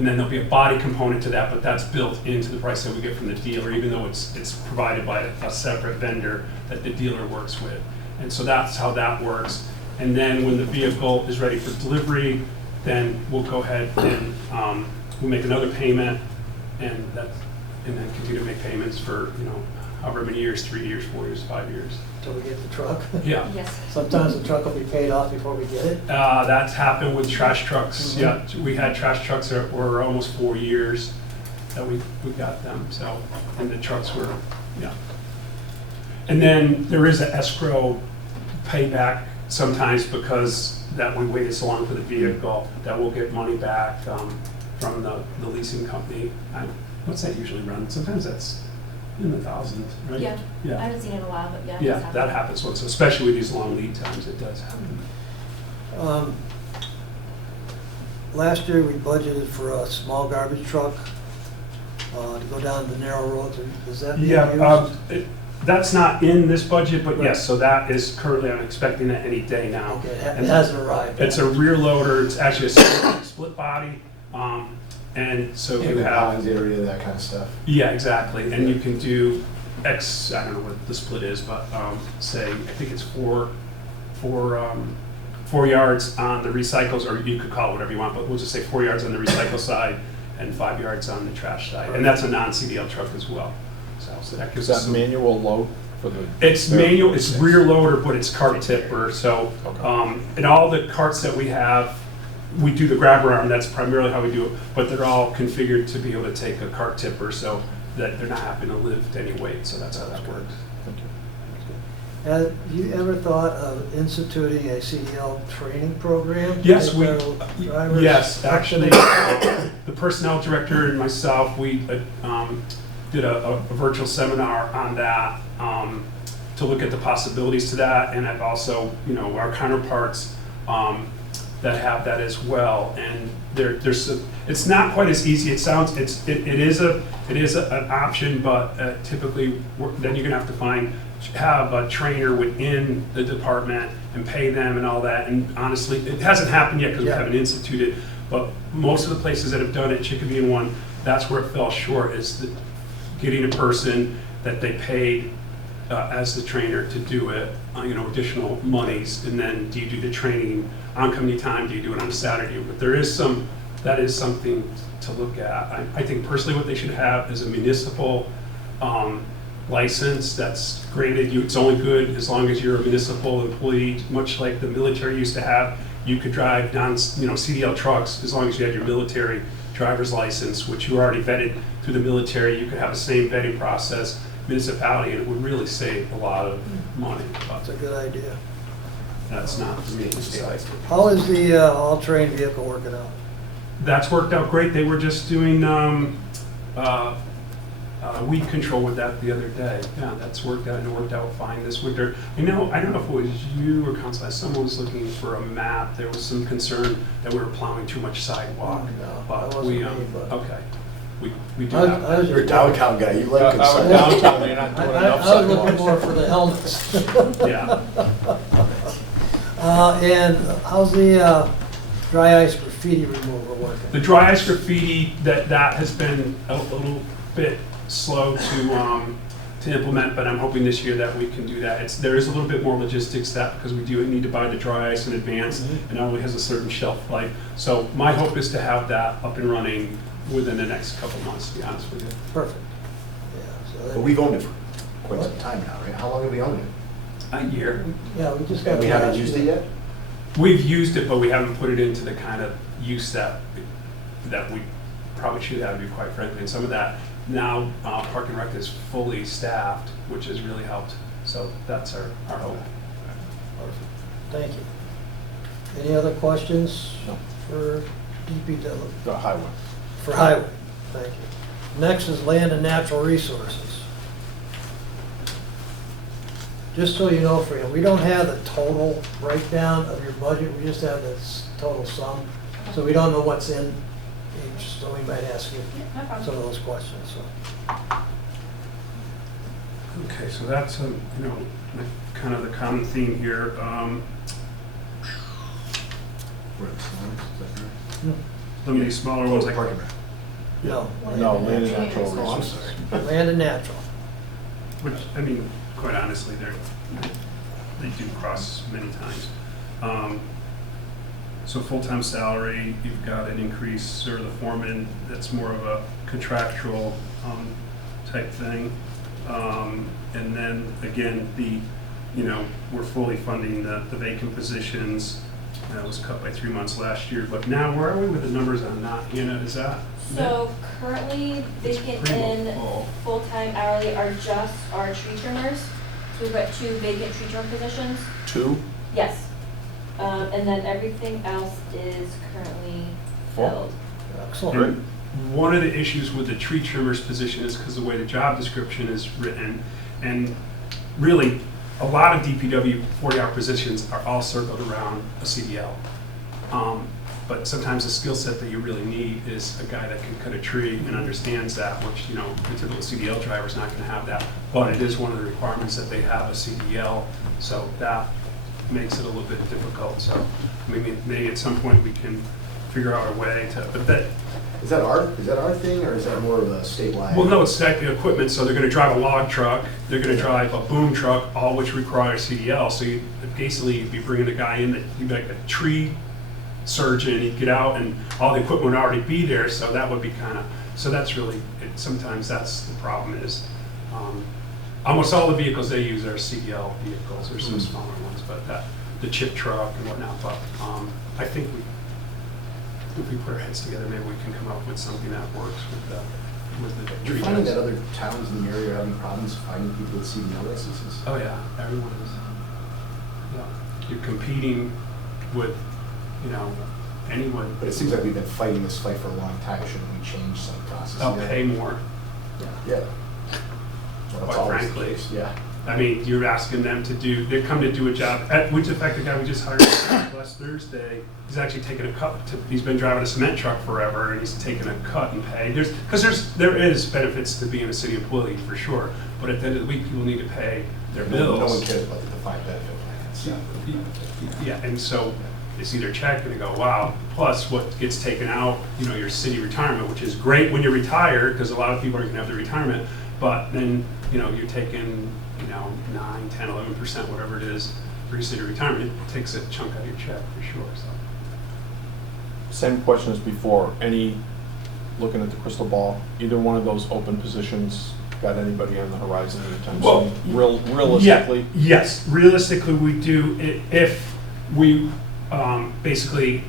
then there'll be a body component to that, but that's built into the price that we get from the dealer, even though it's provided by a separate vendor that the dealer works with. And so that's how that works. And then when the vehicle is ready for delivery, then we'll go ahead and we'll make another payment, and then continue to make payments for, however many years, 3 years, 4 years, 5 years. Till we get the truck. Yeah. Yes. Sometimes the truck will be paid off before we get it. That's happened with trash trucks. Mhm. Yeah, we had trash trucks that were almost 4 years that we got them, so, and the trucks were, yeah. And then there is an escrow payback sometimes, because that we waited so long for the vehicle, that we'll get money back from the leasing company. What's that usually run? Sometimes that's in the thousands, right? Yeah. I Yeah, haven't seen it in a while, but yeah. it yeah, does that happen. happens once, especially with these long lead times, it does happen. Last year, we budgeted for a small garbage truck to go down the narrow roads. Is that being Yeah, used? that's not in this budget, but Right. yes, so that is currently, I'm expecting that any day now. Okay, And it hasn't arrived. It's a rear loader, it's actually a split body, and so In you the have, ponds area, that kind of stuff. yeah, exactly, and you can do X, I don't know what the split is, but say, I think it's four yards on the recycles, or you could call it whatever you want, but we'll just say 4 yards on the recycle side and 5 yards on the trash side, and that's a non-CDL truck as well. So that Is gives that us. manual load for the? It's manual, it's rear loader, but it's cart tipper, so, Okay. and all the carts that we have, we do the grabber arm, that's primarily how we do it, but they're all configured to be able to take a cart tipper, so that they're not having to lift any weight, so that's how that works. Thank you. Have you ever thought of instituting a CDL training program? to Yes, take we, our drivers yes, up to actually, the- the personnel director and myself, we did a virtual seminar on that to look at the possibilities to that, and I've also, our counterparts that have that as well, and it's not quite as easy. It sounds, it is an option, but typically then you're gonna have to have a trainer within the department and pay them and all that. And honestly, it hasn't happened yet because we Yeah. haven't instituted. But most of the places that have done it, Chicopee and one, that's where it fell short, is getting a person that they paid as the trainer to do it, additional monies, and then do you do the training on company time, do you do it on a Saturday? But that is something to look at. I think personally what they should have is a municipal license that's granted you. It's only good as long as you're a municipal employee, much like the military used to have. You could drive CDL trucks as long as you had your military driver's license, which you were already vetted through the military. You could have the same vetting process, municipality, and it would really save a lot of money. That's a good idea. That's not for me to decide. How is the all-terrain vehicle working out? That's worked out great. They were just doing weed control with that the other day. Yeah, that's worked out, and it worked out fine this winter. I don't know if it was you or Council, someone was looking for a map. There was some concern that we were plowing too much sidewalk. No, But that we, wasn't me, but- okay. We do I was- have I that. was You're a downtown guy, you like good Our sidewalks. downtown, you're not I doing enough was looking sidewalks. more for the helmets. Yeah. And how's the dry ice graffiti removal working? The dry ice graffiti, that has been a little bit slow to implement, but I'm hoping this year that we can do that. There is a little bit more logistics that, because we do need to buy the dry ice in advance, and it only has a certain shelf life. So my hope is to have that up and running within the next couple months, to be honest with you. Perfect. Yeah, so But that, we've owned it for quite some time now, right? How long have we owned it? A year. yeah, we just got. And we haven't used it yet? We've used it, but we haven't put it into the kind of use that we probably should have, to be quite frankly. And some of that, now Park and Rec is fully staffed, which has really helped. So that's our hope. Perfect. Thank you. Any other questions No. for DPW? The highway. For highway, thank you. Next is land and natural resources. Just so you know, Freya, we don't have the total breakdown of your budget, we just have the total sum. So we don't know what's in each, so we might ask you No problem. some of those questions, so. Okay, so that's kind of the common theme here. We're at Slums, is that right? Some of these smaller ones like Park and Rec. No. No, land and natural Oh, I'm resources. sorry. Land and natural. which, I mean, quite honestly, they do cross many times. So full-time salary, you've got an increase, or the foreman, that's more of a contractual type thing. And then, again, we're fully funding the vacant positions. That was cut by 3 months last year, but now where are we with the numbers on that? Is that? So currently It's vacant pretty in low. full-time hourly are just our tree trimmers. So we've got 2 vacant tree trimmer positions. 2? Yes. And then everything else is currently filled. Excellent. And one of the issues with the tree trimmer's position is because the way the job description is written, and really, a lot of DPW 40-hour positions are all circled around a CDL. But sometimes the skill set that you really need is a guy that can cut a tree and understands that, which, the typical CDL driver is not going to have that. But it is one of the requirements that they have a CDL, so that makes it a little bit difficult. So maybe at some point we can figure out a way to, but that, Is that our thing, or is that more of a statewide? well, no, it's stacked equipment, so they're gonna drive a log truck, they're gonna drive a boom truck, all which require CDL. So you basically, you'd be bringing a guy in that, you'd be like a tree surgeon, he'd get out and all the equipment would already be there, so that would be so that's really, sometimes that's the problem is, almost all the vehicles they use are CDL vehicles, or some smaller ones, but the chip truck and whatnot, but I think if we put our heads together, maybe we can come up with something that works with the You're tree finding guys. that other towns in the area are having problems finding people with CDL licenses? Oh, yeah, everyone is. Yeah. You're competing with, anyone. But it seems like we've been fighting this fight for a long time. Shouldn't we change some process? They'll here? pay more. Yeah. Well, that's Quite always the frankly. case, yeah. I mean, you're asking them they come to do a job, which in fact, the guy we just hired last Thursday, he's actually taken a cut, he's been driving a cement truck forever, and he's taken a cut in pay. There is benefits to being a city employee, for sure, but at the end of the week, people need to pay their bills. No one cares about the defined benefit plans. Yeah, and so it's either check and they go, wow, plus what gets taken out, your city retirement, which is great when you're retired, because a lot of people are gonna have the retirement, but then, you're taking, 9, 10, 11%, whatever it is, for your city retirement, it takes a chunk out of your check, for sure, so. Same question as before. Looking at the crystal ball, either one of those open positions got anybody on the horizon anytime Well, soon? Realistically? Yes, realistically, we do, if we basically,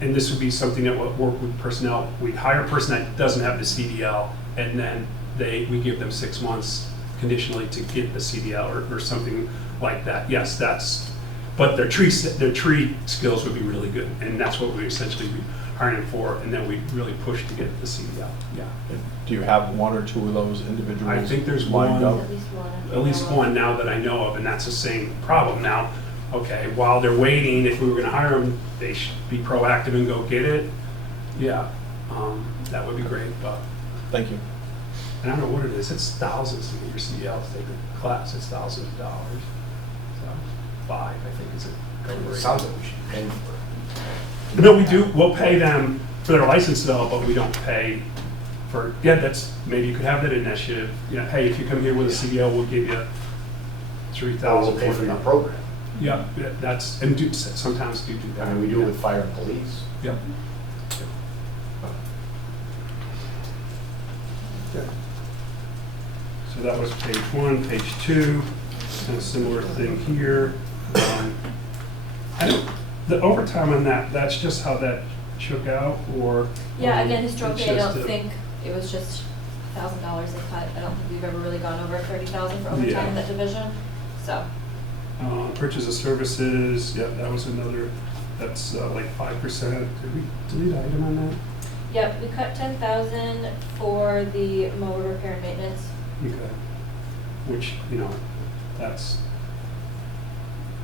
and this would be something that would work with personnel, we hire a person that doesn't have the CDL, and then we give them 6 months conditionally to get the CDL or something like that. Yes, but their tree skills would be really good, and that's what we essentially be hiring them for, and then we really push to get the CDL, yeah. Do you have 1 or 2 of those individuals I think there's lined one. up? At least one. At least one now that I know of, and that's the same problem. Now, okay, while they're waiting, if we were gonna hire them, they should be proactive and go get it. Yeah, that would be great, but, Thank you. and I don't know what it is, it's thousands to get your CDL to take the class, it's thousands of dollars. So, 5, I think, is It it? sounds like we should be paying for it. No, we do, we'll pay them for their license though, but we don't pay for, yeah, that's, maybe you could have that initiative. You know, hey, if you come here with a CDL, we'll give you 3,000. We'll pay for your program. Yeah, that's, and do, sometimes do that. I mean, we do it with fire and police. Yep. Okay. So that was page 1, page 2, and a similar thing here. I don't, the overtime on that, that's just how that shook out, or? Yeah, again, historically, I it's don't just a- think it was just $1,000 they cut. I don't think we've ever really gone over 30,000 for overtime Yeah. in that division, so. Purchase of services, yeah, that was another, that's like 5%. Did we delete an item on that? Yep, we cut 10,000 for the mower repair and maintenance. Okay. Which, you know, that's,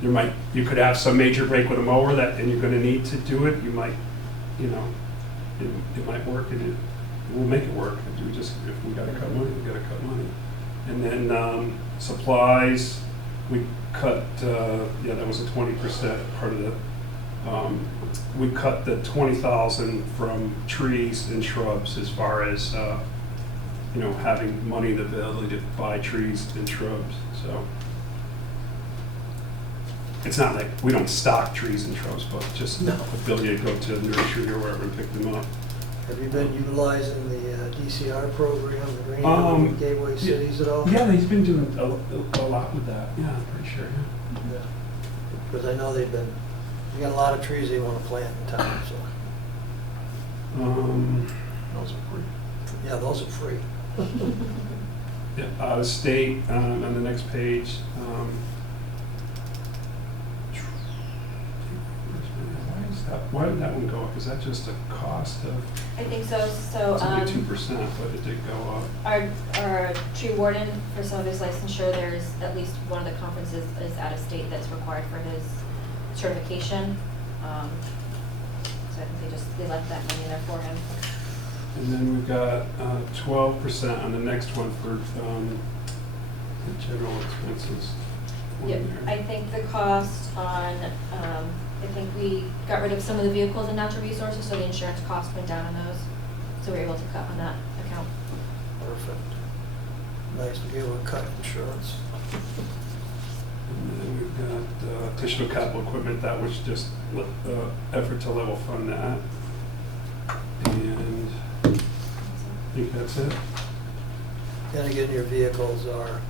you could have some major break with a mower that, and you're gonna need to do it, you might, you know, it might work and it will make it work. If we gotta cut money, we gotta cut money. And then, supplies, we cut, yeah, that was a 20% part of the, we cut the 20,000 from trees and shrubs as far as, you know, having money, the ability to buy trees and shrubs, so. It's not like, we don't stock trees and shrubs, but just the No. ability to go to the nursery or wherever and pick them up. Have you been utilizing the DCR program, the Green Um, Gateway yeah. Cities at all? Yeah, he's been doing a lot with that, yeah, I'm pretty sure, yeah. Because I know they've been, you got a lot of trees they want to plant in town, so, Those are free. yeah, those are free. Yeah, out of state, on the next page. Why did that one go up? Is that just a cost of, I think so, so, it's only 2%, but it did go up. our tree warden, for some of his licensure, there's at least one of the conferences is out of state that's required for his certification. So I think they left that money there for him. And then we've got 12% on the next one for the general expenses. One Yep, there. I think the cost on, I think we got rid of some of the vehicles and natural resources, so the insurance cost went down on those. So we were able to cut on that account. Perfect. Nice to be able to cut insurance. And then we've got additional capital equipment, that was just effort to level fund that. And I think that's it. And again, your vehicles are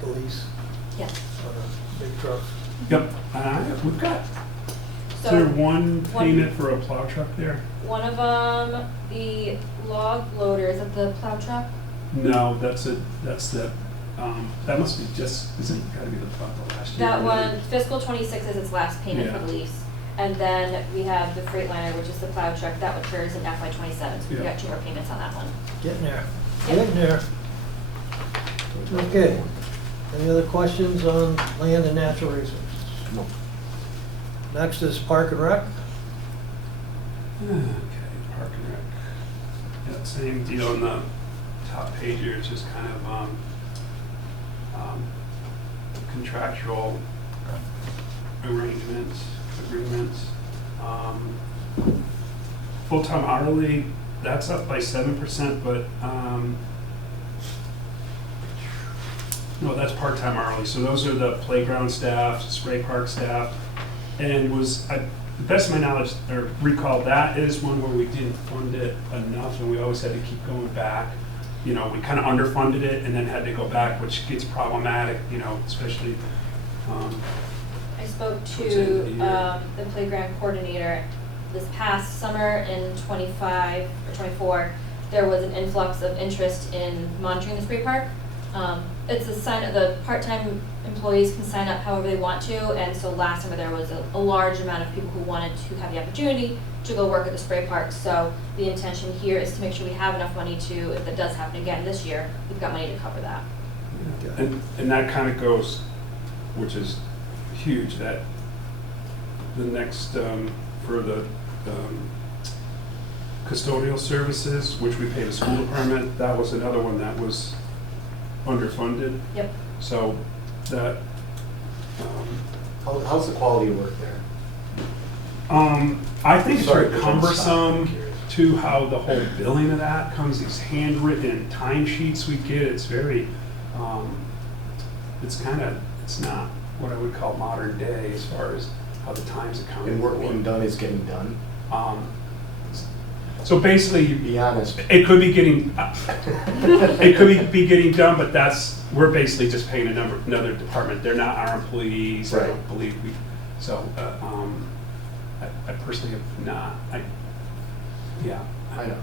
the lease Yes. on a big truck. Yep, we've got, is So there one payment for a plow truck there? one of them, the log loader, is it the plow truck? No, that's the, that must be just, is it gotta be the plow the last year? That one, fiscal 26 is its last payment for Yeah. the lease. And then we have the Freightliner, which is the plow truck, that occurs in FY 27, so we've Yeah. got 2 more payments on that one. Getting there. Yep. Getting there. Okay. Any other questions on land and natural resources? No. Next is Park and Rec. Okay, Park and Rec. Yeah, same deal on the top page here, it's just kind of contractual arrangements, agreements. Full-time hourly, that's up by 7%, but, no, that's part-time hourly, so those are the playground staff, spray park staff, and the best of my knowledge, or recall, that is one where we didn't fund it enough, and we always had to keep going back. You know, we kind of underfunded it and then had to go back, which gets problematic, you know, especially, I spoke Towards the end of the to year. the playground coordinator this past summer in 25 or 24. There was an influx of interest in monitoring the spray park. It's a sign of the part-time employees can sign up however they want to, and so last summer there was a large amount of people who wanted to have the opportunity to go work at the spray park. So the intention here is to make sure we have enough money to, if it does happen again this year, we've got money to cover that. and that kind of goes, which is huge, that the next, for the custodial services, which we pay the school department, that was another one that was underfunded. Yep. So that, How's the quality of work there? I think it's Sorry, very but I'm cumbersome curious. to how the whole billing of that comes, these handwritten timesheets we get, it's very, it's not what I would call modern day as far as how the time's accounted And for. work being done is getting done. So basically, Be honest. it could be getting, be getting done, but we're basically just paying another department. They're not our employees. I Right. don't believe so, I personally have not, yeah. I know.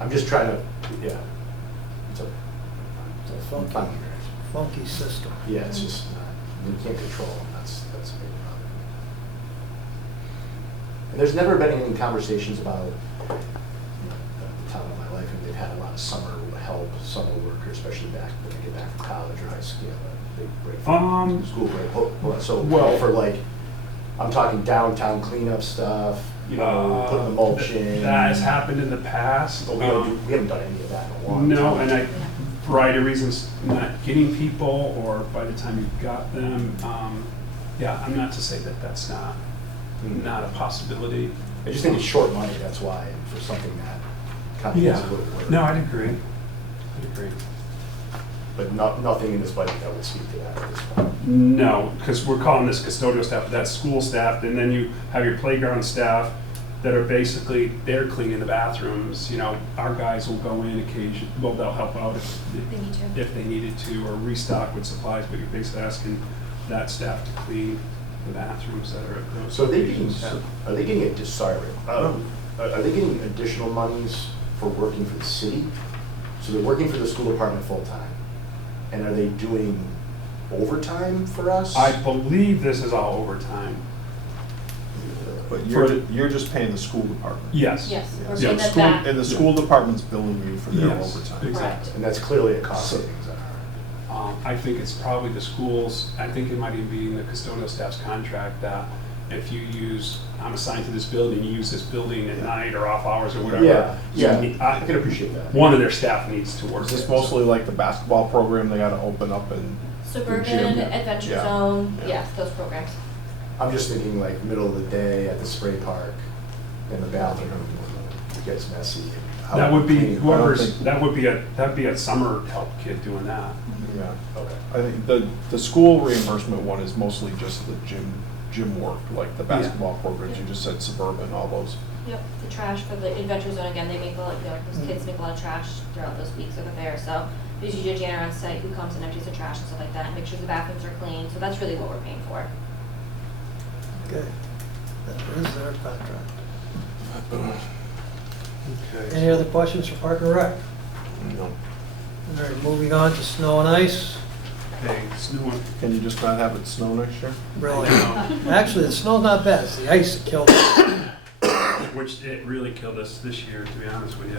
I'm just trying to, yeah. It's a, It's a funky, fun. funky system. Yeah, it's just, you can't control them, that's a big problem. And there's never been any conversations about, the time of my life, and they've had a lot of summer help, summer workers, especially back, when they get back from college or high school, they break from school break. So, well- for like, I'm talking downtown cleanup stuff, you know, putting the mulch in. That has happened in the past. But we haven't done any of that in a long time. No, and variety of reasons, not getting people, or by the time you've got them, yeah, I'm not to say that that's not a possibility. I just think it's short money, that's why, and for something that kind of Yeah, is would work. no, I'd agree. But nothing in this budget that would speak to that at this point. No, because we're calling this custodial staff, but that's school staff, and then you have your playground staff that are basically, they're cleaning the bathrooms, you know, our guys will go in occasionally, well, they'll help out They need to. if they needed to, or restock with supplies, but you're basically asking that staff to clean the bathrooms that are at those. So are they getting, locations. are they getting, are they getting additional monies for working for the city? So they're working for the school department full-time, and are they doing overtime for us? I believe this is all overtime. But For- you're just paying the school department. Yes. Yes, we're Yeah, paying that School- back. And the school department's billing you for their Yes, overtime. exactly. And that's clearly a cost savings on our end. I think it's probably the schools, I think it might even be in the custodial staff's contract that if you use, I'm assigned to this building, you use this building at night or off hours or whatever. Yeah, yeah, you need- I can appreciate that. One of their staff needs to work. Is this it, mostly like the basketball program they gotta open up and? Suburban, Gym. Adventure Yeah. Zone, Yeah. yes, those programs. I'm just thinking like middle of the day at the spray park, in the bathroom, it gets messy. How That would be clean- whoever's, think- that'd be a summer help kid doing that. Yeah. Okay. I think the school reimbursement one is mostly just the gym work, like the basketball programs, you just said suburban, all those. Yep, the trash for the Adventure Zone, again, they make a lot, those kids make a lot of trash throughout those weeks that they're there, so there's usually a janitor on site who comes and empties the trash and stuff like that, and makes sure the bathrooms are clean, so that's really what we're paying for. Okay. That is their contract. Okay. Any other questions for Park and Rec? No. All right, moving on to snow and ice. Okay, snowing. Can you just not have it snow next year? Really, I actually, the snow's not bad, it's the ice that killed it. Which it really killed us this year, to be honest with you.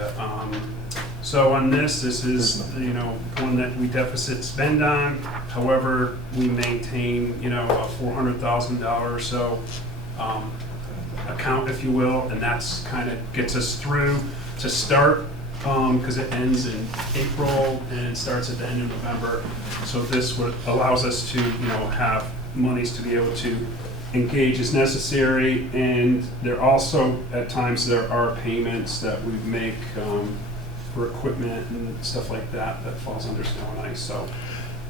So on this is, you know, one that we deficit spend on. However, we maintain, you know, a $400,000 or so account, if you will, and that's kind of gets us through to start, because it ends in April and starts at the end of November. So this allows us to, you know, have monies to be able to engage as necessary, and there also, at times, there are payments that we make for equipment and stuff like that that falls under snow and ice, so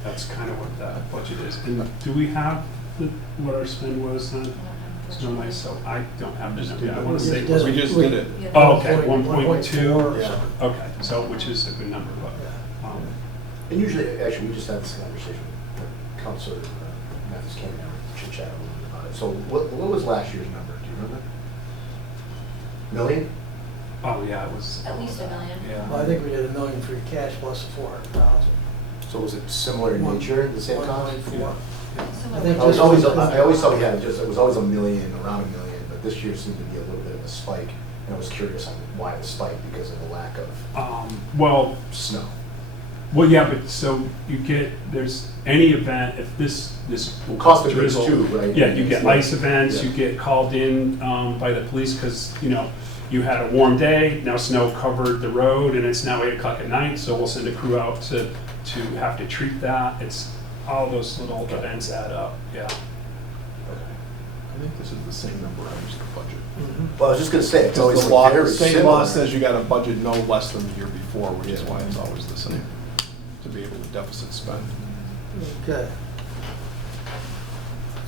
that's kind of what that budget is. And do we have what our spend was on snow and ice? So I don't have the number. I want to say, We just did it. oh, okay, 1.2. 1.4. Yeah. Okay, so, which is a good number, but, And usually, actually, we just had this conversation with Counselor Mathis came down to chit chat a little bit about it. So what was last year's number? Do you remember? Million? oh, yeah, it was. At least $1 million. Yeah. Well, I think we did $1 million free cash plus the 400,000. So was it similar in nature, the same cost? 1.4. Yeah. I think I was just- always, I always thought we had just, it was always $1 million, around $1 million, but this year seemed to be a little bit of a spike. And I was curious on why the spike, because of the lack of Well, snow. well, yeah, but so you get, there's any event, if this Cost of goods drizzle- too, right? Yeah, you get ice events, you Yeah. get called in by the police because, you know, you had a warm day, now snow covered the road and it's now 8 o'clock at night, so we'll send a crew out to have to treat that. It's, all those little events add up, yeah. I think this is the same number I used to budget. Well, I was just gonna say, it's Because always the law, very the state similar. law says you gotta budget no less than the year before, which is Yeah. why it's always the same, to be able to deficit spend. Okay.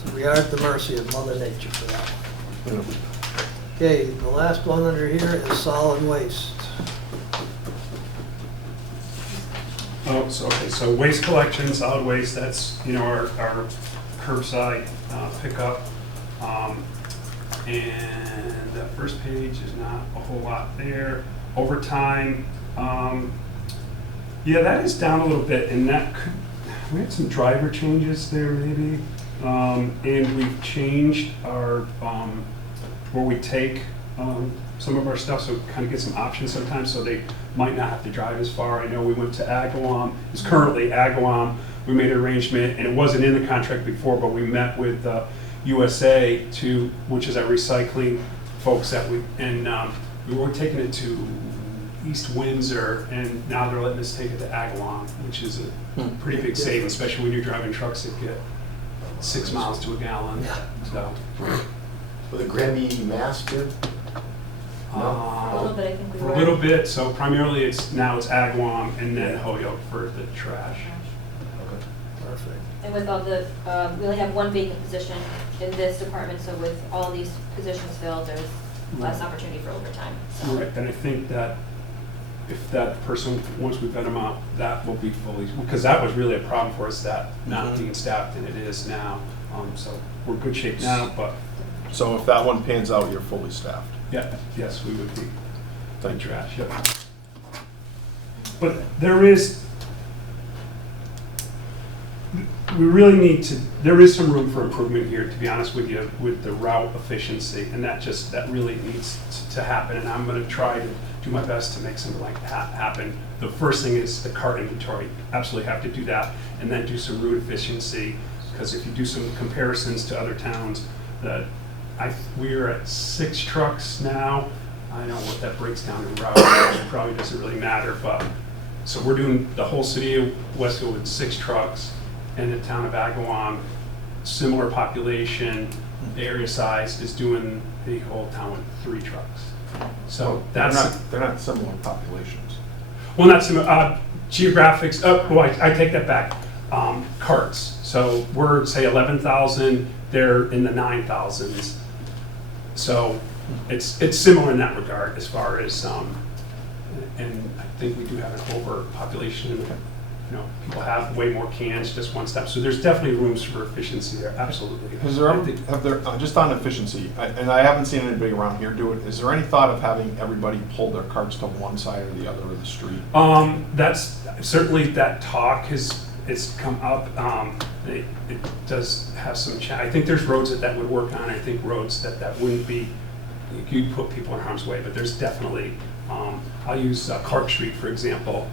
So we are at the mercy of Mother Nature for that one. Okay, the last one under here is solid waste. Oh, so, okay, so waste collection, solid waste, that's, you know, our curbside pickup. And the first page is not a whole lot there. Overtime, yeah, that is down a little bit, and that could, we had some driver changes there maybe. And we've changed our, where we take some of our stuff, so kind of get some options sometimes, so they might not have to drive as far. I know we went to Agawam, it's currently Agawam, we made an arrangement, and it wasn't in the contract before, but we met with USA to, which is our recycling folks that we were taking it to East Windsor, and now they're letting us take it to Agawam, which is a pretty big savings, especially when you're driving trucks that get 6 miles to a gallon, so. With a Granby, Mass, too? A little bit, I think we For were. a little bit, so primarily it's Agawam and then Holyoke for the trash. Okay. Perfect. And with all the, we only have one vacant position in this department, so with all these positions filled, there's less opportunity for overtime, so. Right, and I think that if that person, once we vet them out, that will be fully, because that was really a problem for us, that not being staffed, and it is now. So we're in good shape now, but So if that one pans out, you're fully staffed. yeah, yes, we would be. Thank you. Trash, yep. But there is, we really need to, there is some room for improvement here, to be honest with you, with the route efficiency, and that really needs to happen, and I'm gonna try to do my best to make something like that happen. The first thing is the cart inventory, absolutely have to do that, and then do some route efficiency, because if you do some comparisons to other towns, we're at 6 trucks now. I don't know what that breaks down in route, it probably doesn't really matter, but, so we're doing the whole city of Westfield with 6 trucks, and the town of Agawam, similar population, area size, is doing the whole town with 3 trucks. So that's, They're not similar populations. well, not similar, geographics, well, I take that back, carts. So we're, say, 11,000, they're in the 9,000s. So it's similar in that regard as far as, and I think we do have an overpopulation. You know, people have way more cans, just one step. So there's definitely rooms for efficiency there, absolutely. Has there ever, just on efficiency, and I haven't seen anybody around here do it, is there any thought of having everybody pull their carts to one side or the other of the street? That's, certainly that talk has come up. It does have some I think there's roads that would work on. I think roads that wouldn't be, you'd put people in harm's way, but there's definitely, I'll use Clark Street, for example.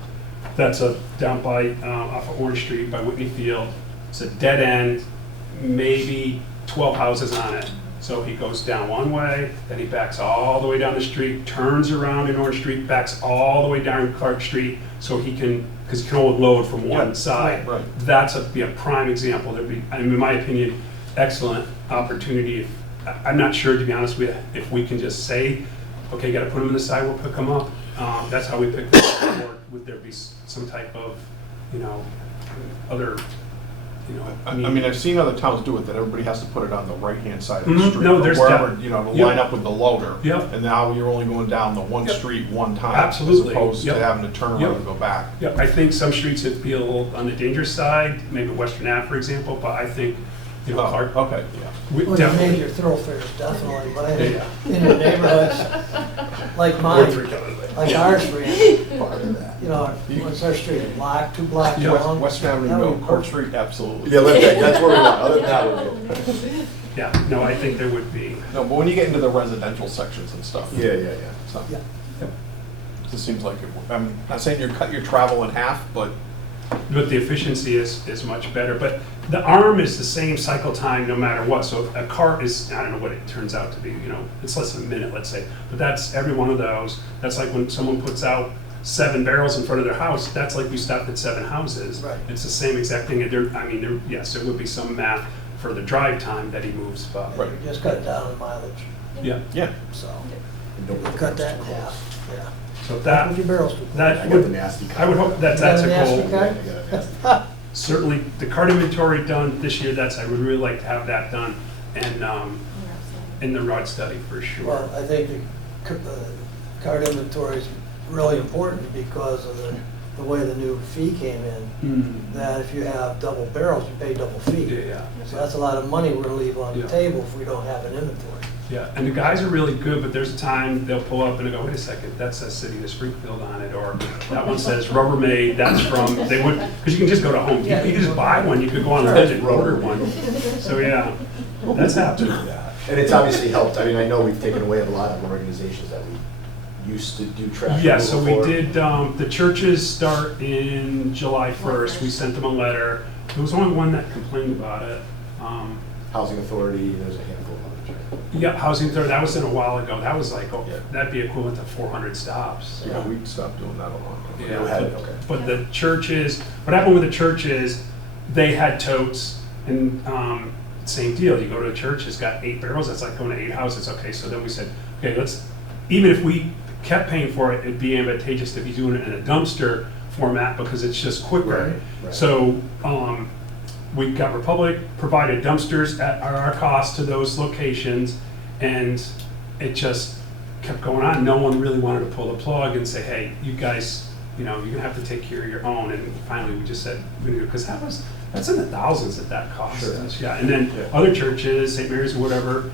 That's down by, off of Orange Street by Whitney Field. It's a dead end, maybe 12 houses on it. So he goes down one way, then he backs all the way down the street, turns around in Orange Street, backs all the way down Clark Street, so he can, because he can only load from one side. Right. That's be a prime example. There'd be, in my opinion, excellent opportunity. I'm not sure, to be honest with you, if we can just say, okay, you got to put them in the sidewalk, pick them up. That's how we pick them up. Or would there be some type of, other, I mean, I've seen other towns do it, that everybody has to put it on the right-hand side of the Mhm. street. No, or there's wherever, that. to Yep. line up with the loader. Yep. And now you're only going down the one Yep. street one time. Absolutely. As opposed to Yep. having to turn around Yep. and go back. Yeah, I think some streets would be a little on the dangerous side, maybe Western Ave, for example, but I think, Clark, Okay, yeah. we Well, you definitely. major thoroughfares, definitely, but I think Yeah. in the neighborhoods, like mine, like our street, what's our street, block, 2 blocks Yeah. long? Western Avenue, That no, would Court work. Street, absolutely. Yeah, that's where we are, other than that, we're good. Yeah, no, I think there would be. No, but when you get into the residential sections and stuff. Yeah. So, Yeah. it just seems like, I'm not saying you cut your travel in half, but But the efficiency is much better, but the arm is the same cycle time no matter what, so a cart is, I don't know what it turns out to be, it's less than a minute, let's say, but that's every one of those. That's like when someone puts out 7 barrels in front of their house, that's like we stopped at 7 houses. Right. It's the same exact thing, yes, there would be some math, for the drive time that he moves, but, Right. We just cut down on mileage, yeah. Yeah, so And don't we put the cut barrels that in too close. half, yeah. So That's what that, your barrels do. I that got the would, nasty kind. I would hope that that's a You got a nasty goal. kind? I got a nasty. Certainly, the card inventory done this year, I would really like to have that done, and, in the rod study for sure. Well, I think the card inventory is really important because of the way the new fee came in. Mm. That if you have double barrels, you pay double Yeah, fee. yeah. So that's a lot of money we're gonna leave on the Yeah. table if we don't have an inventory. Yeah, and the guys are really good, but there's a time they'll pull up and they go, wait a second, that says City of Springfield on it, or that one says Rubbermaid, that's from, they would, because you can just go to Home Depot, you can just buy one, you could go online and order one. So, yeah, that's happened. And it's obviously helped. I mean, I know we've taken away a lot of organizations that we used to do trash Yeah, so we removal for. did, the churches start in July 1st, we sent them a letter. There was only one that complained about it. Housing Authority, there's a handful of others, right? Yeah, Housing Authority, that was in a while ago, that was like, oh, Yeah. that'd be equivalent to 400 stops. yeah, we stopped doing that a long time ago. Yeah, You had it, but- okay. But the churches, what happened with the churches, they had totes, and same deal, you go to a church, it's got 8 barrels, that's like going to 8 houses, okay, so then we said, okay, even if we kept paying for it, it'd be advantageous to be doing it in a dumpster format, because it's just quicker. Right, right. So, we got Republic, provided dumpsters at our cost to those locations, and it just kept going on. No one really wanted to pull the plug and say, hey, you guys, you're gonna have to take care of your own. And finally, we just said, because that's in the thousands that cost Sure. us. Yeah, and then Yeah. other churches, St. Mary's or whatever,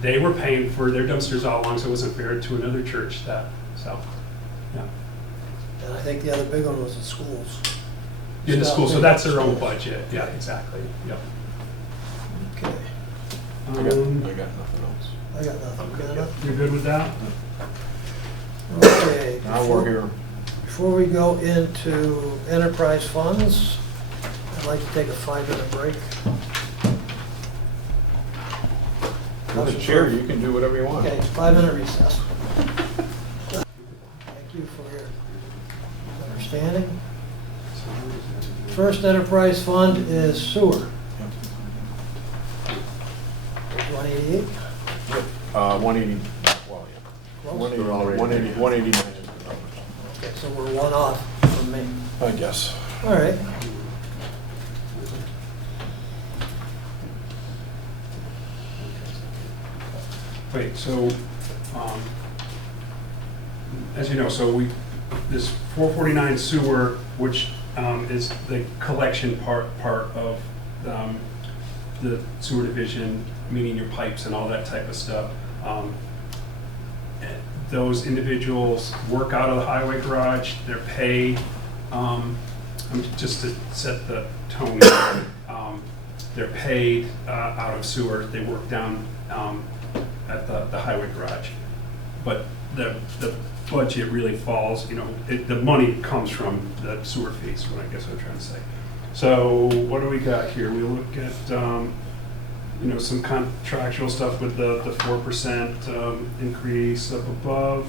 they were paying for their dumpsters all along, so it wasn't fair to another church yeah. And I think the other big one was the schools. In the Stop school, so paying that's for their own schools. budget. Yeah, exactly. Yep. Okay, I got nothing else. I got nothing. Got enough? You're good with that? Okay. Now we're here. Before we go into enterprise funds, I'd like to take a 5-minute break. You're the chair, you can do whatever you want. Okay, 5-minute recess. Thank you for your understanding. First enterprise fund is sewer. 188. 180, well, yeah. Close? 189 is the number. Okay, so we're one off from me. I guess. All right. Wait, so, as you know, so this 449 sewer, which is the collection part of the sewer division, meaning your pipes and all that type of stuff. Those individuals work out of the highway garage, they're paid, just to set the tone, they're paid out of sewer, they work down at the highway garage. But the budget really falls, the money comes from the sewer fees, what I guess I'm trying to say. So what do we got here? We look at, some contractual stuff with the 4% increase up above.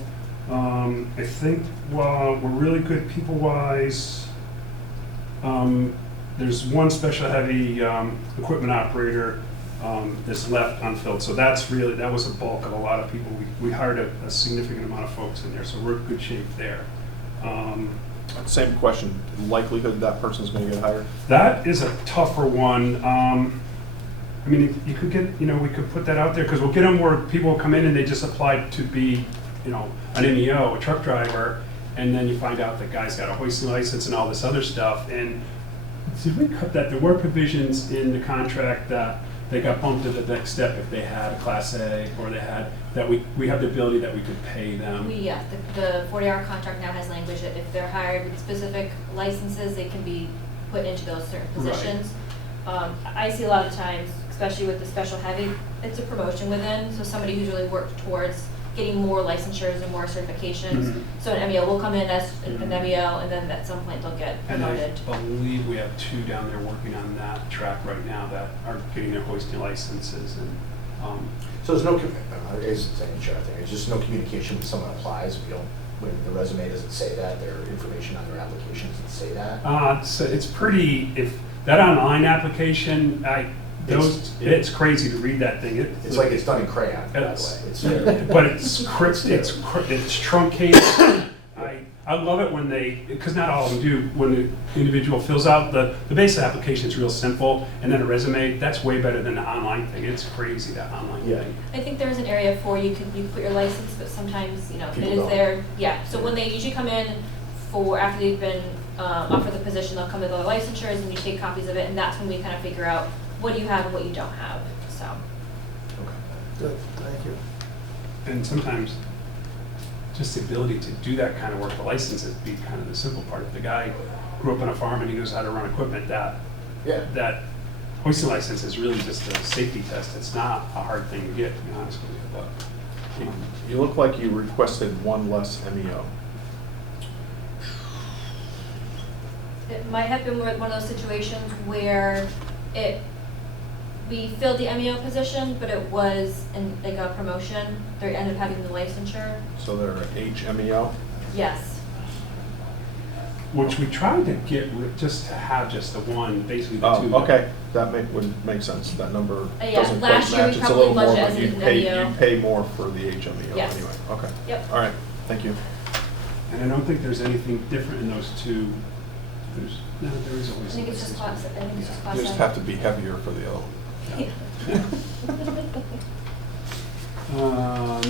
I think we're really good people-wise. There's one special heavy equipment operator that's left unfilled. So that was a bulk of a lot of people. We hired a significant amount of folks in there, so we're in good shape there. Same question, likelihood that person's gonna get hired? That is a tougher one. I mean, you could get, we could put that out there, because we'll get them where people will come in and they just applied to be, an MEO, a truck driver, and then you find out the guy's got a hoisting license and all this other stuff. And did we cut that? There were provisions in the contract that they got bumped to the next step if they had a Class A, or they had, that we have the ability that we could pay them. The 40-hour contract now has language that if they're hired with specific licenses, they can be put into those certain Right. positions. I see a lot of times, especially with the special heavy, it's a promotion within, so somebody who's really worked towards getting more licensures and more certifications. Mhm. So an MEO will come in as an MEO, and then at some point they'll get And I promoted. believe we have 2 down there working on that track right now that are getting their hoisting licenses, and, So there's no, it's an HR thing, it's just no communication when someone applies, when the resume doesn't say that, their information on their application doesn't say that. so it's pretty, if that online application, It's crazy to read that thing. It's like it's done in crayon, by the way. It's- It's But it's truncated. I love it when because not all of them do, when the individual fills out, the base application is real simple, and then a resume, that's way better than the online thing. It's crazy, that online Yeah. thing. I think there's an area for you can put your license, but sometimes, it People is don't. there, yeah. So when they usually come in after they've been offered the position, they'll come with their licensures and you take copies of it, and that's when we kind of figure out what you have and what you don't have, so. Good, thank you. And sometimes, just the ability to do that kind of work, the license is be kind of the simple part. If the guy grew up on a farm and he knows how to run equipment, that hoisting license is really just a safety test. It's not a hard thing to get, to be honest with you, but. You look like you requested one less MEO. It might have been one of those situations where we filled the MEO position, but it was like a promotion. They ended up having the licensure. So they're HMEO? Yes. Which we tried to get just to have just the one, basically the two. Oh, okay, that would make sense. That number Yeah, doesn't quite last year we match. It's a probably little more, budgeted but as you an pay, MEO. you pay more for the HMEO Yes. anyway. Okay. Yep. All right, thank you. And I don't think there's anything different in those two. No, there is I always. think it's just class. I think it's just class. You just have to be heavier for the other one.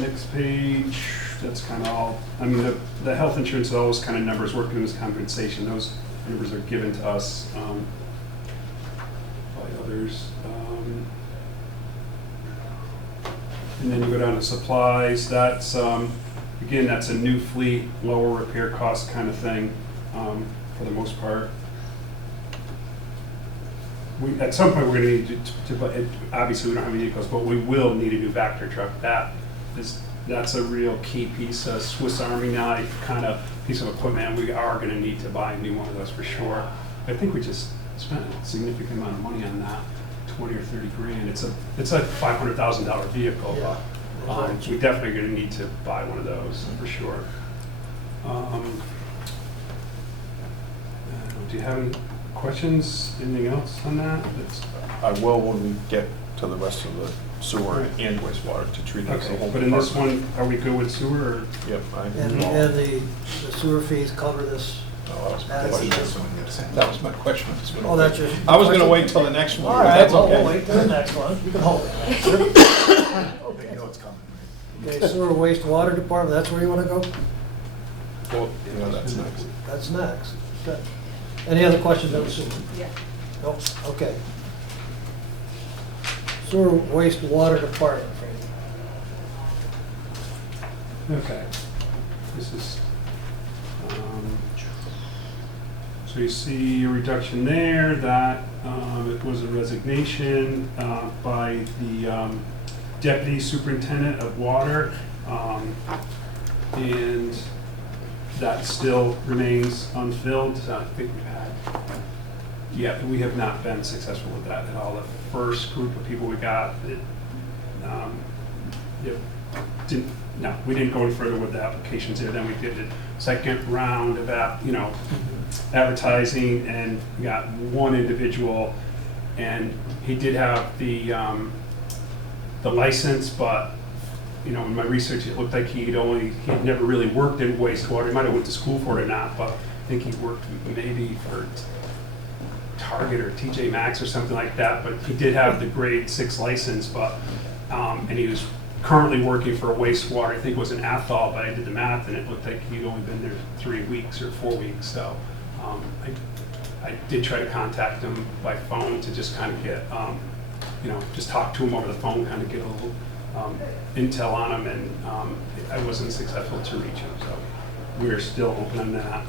Next page, that's kind of all, I mean, the health insurance, those kind of numbers, workers' compensation, those numbers are given to us by others. And then you go down to supplies, that's, again, that's a new fleet, lower repair cost kind of thing, for the most part. At some point, we're gonna need obviously, we don't have any vehicles, but we will need a new Vector truck. That's a real key piece, a Swiss Army knife kind of piece of equipment, and we are gonna need to buy a new one of those for sure. I think we just spent a significant amount of money on that, 20 or 30 grand. It's a $500,000 vehicle, Yeah. but we definitely gonna need to buy one of those for sure. Do you have any questions, anything else on that? I will when we get to the rest of the sewer and wastewater to treat it as a Okay, whole. but in this department. one, are we good with sewer or? Yep. And the sewer fees cover this? Oh, that was my That's question. That was my question. Oh, that's your. I was gonna wait till the next one. All but right, that's well, okay. we'll wait till the next one. You can hold it. They know it's coming. Okay, sewer wastewater department, that's where you want to go? Well, yeah, that's next. That's next. Okay. Any other questions on the sewer? Yeah. Nope, okay. Sewer wastewater department, Franny. Okay. This is, so you see a reduction there, that it was a resignation by the deputy superintendent of water, and that still remains unfilled. I think we've had, we have not been successful with that at all. The first group of people we got, we didn't go any further with the applications there. Then we did the second round of advertising, and we got one individual, and he did have the license, but in my research, it looked like he'd never really worked in wastewater. He might have went to school for it or not, but I think he worked maybe for Target or TJ Maxx or something like that. But he did have the grade 6 license, but and he was currently working for a wastewater. I think it was in Athol, but I did the math, and it looked like he'd only been there 3 weeks or 4 weeks. So I did try to contact him by phone to just kind of get, just talk to him over the phone, kind of get a little intel on him, and I wasn't successful to reach him, so we're still open on that.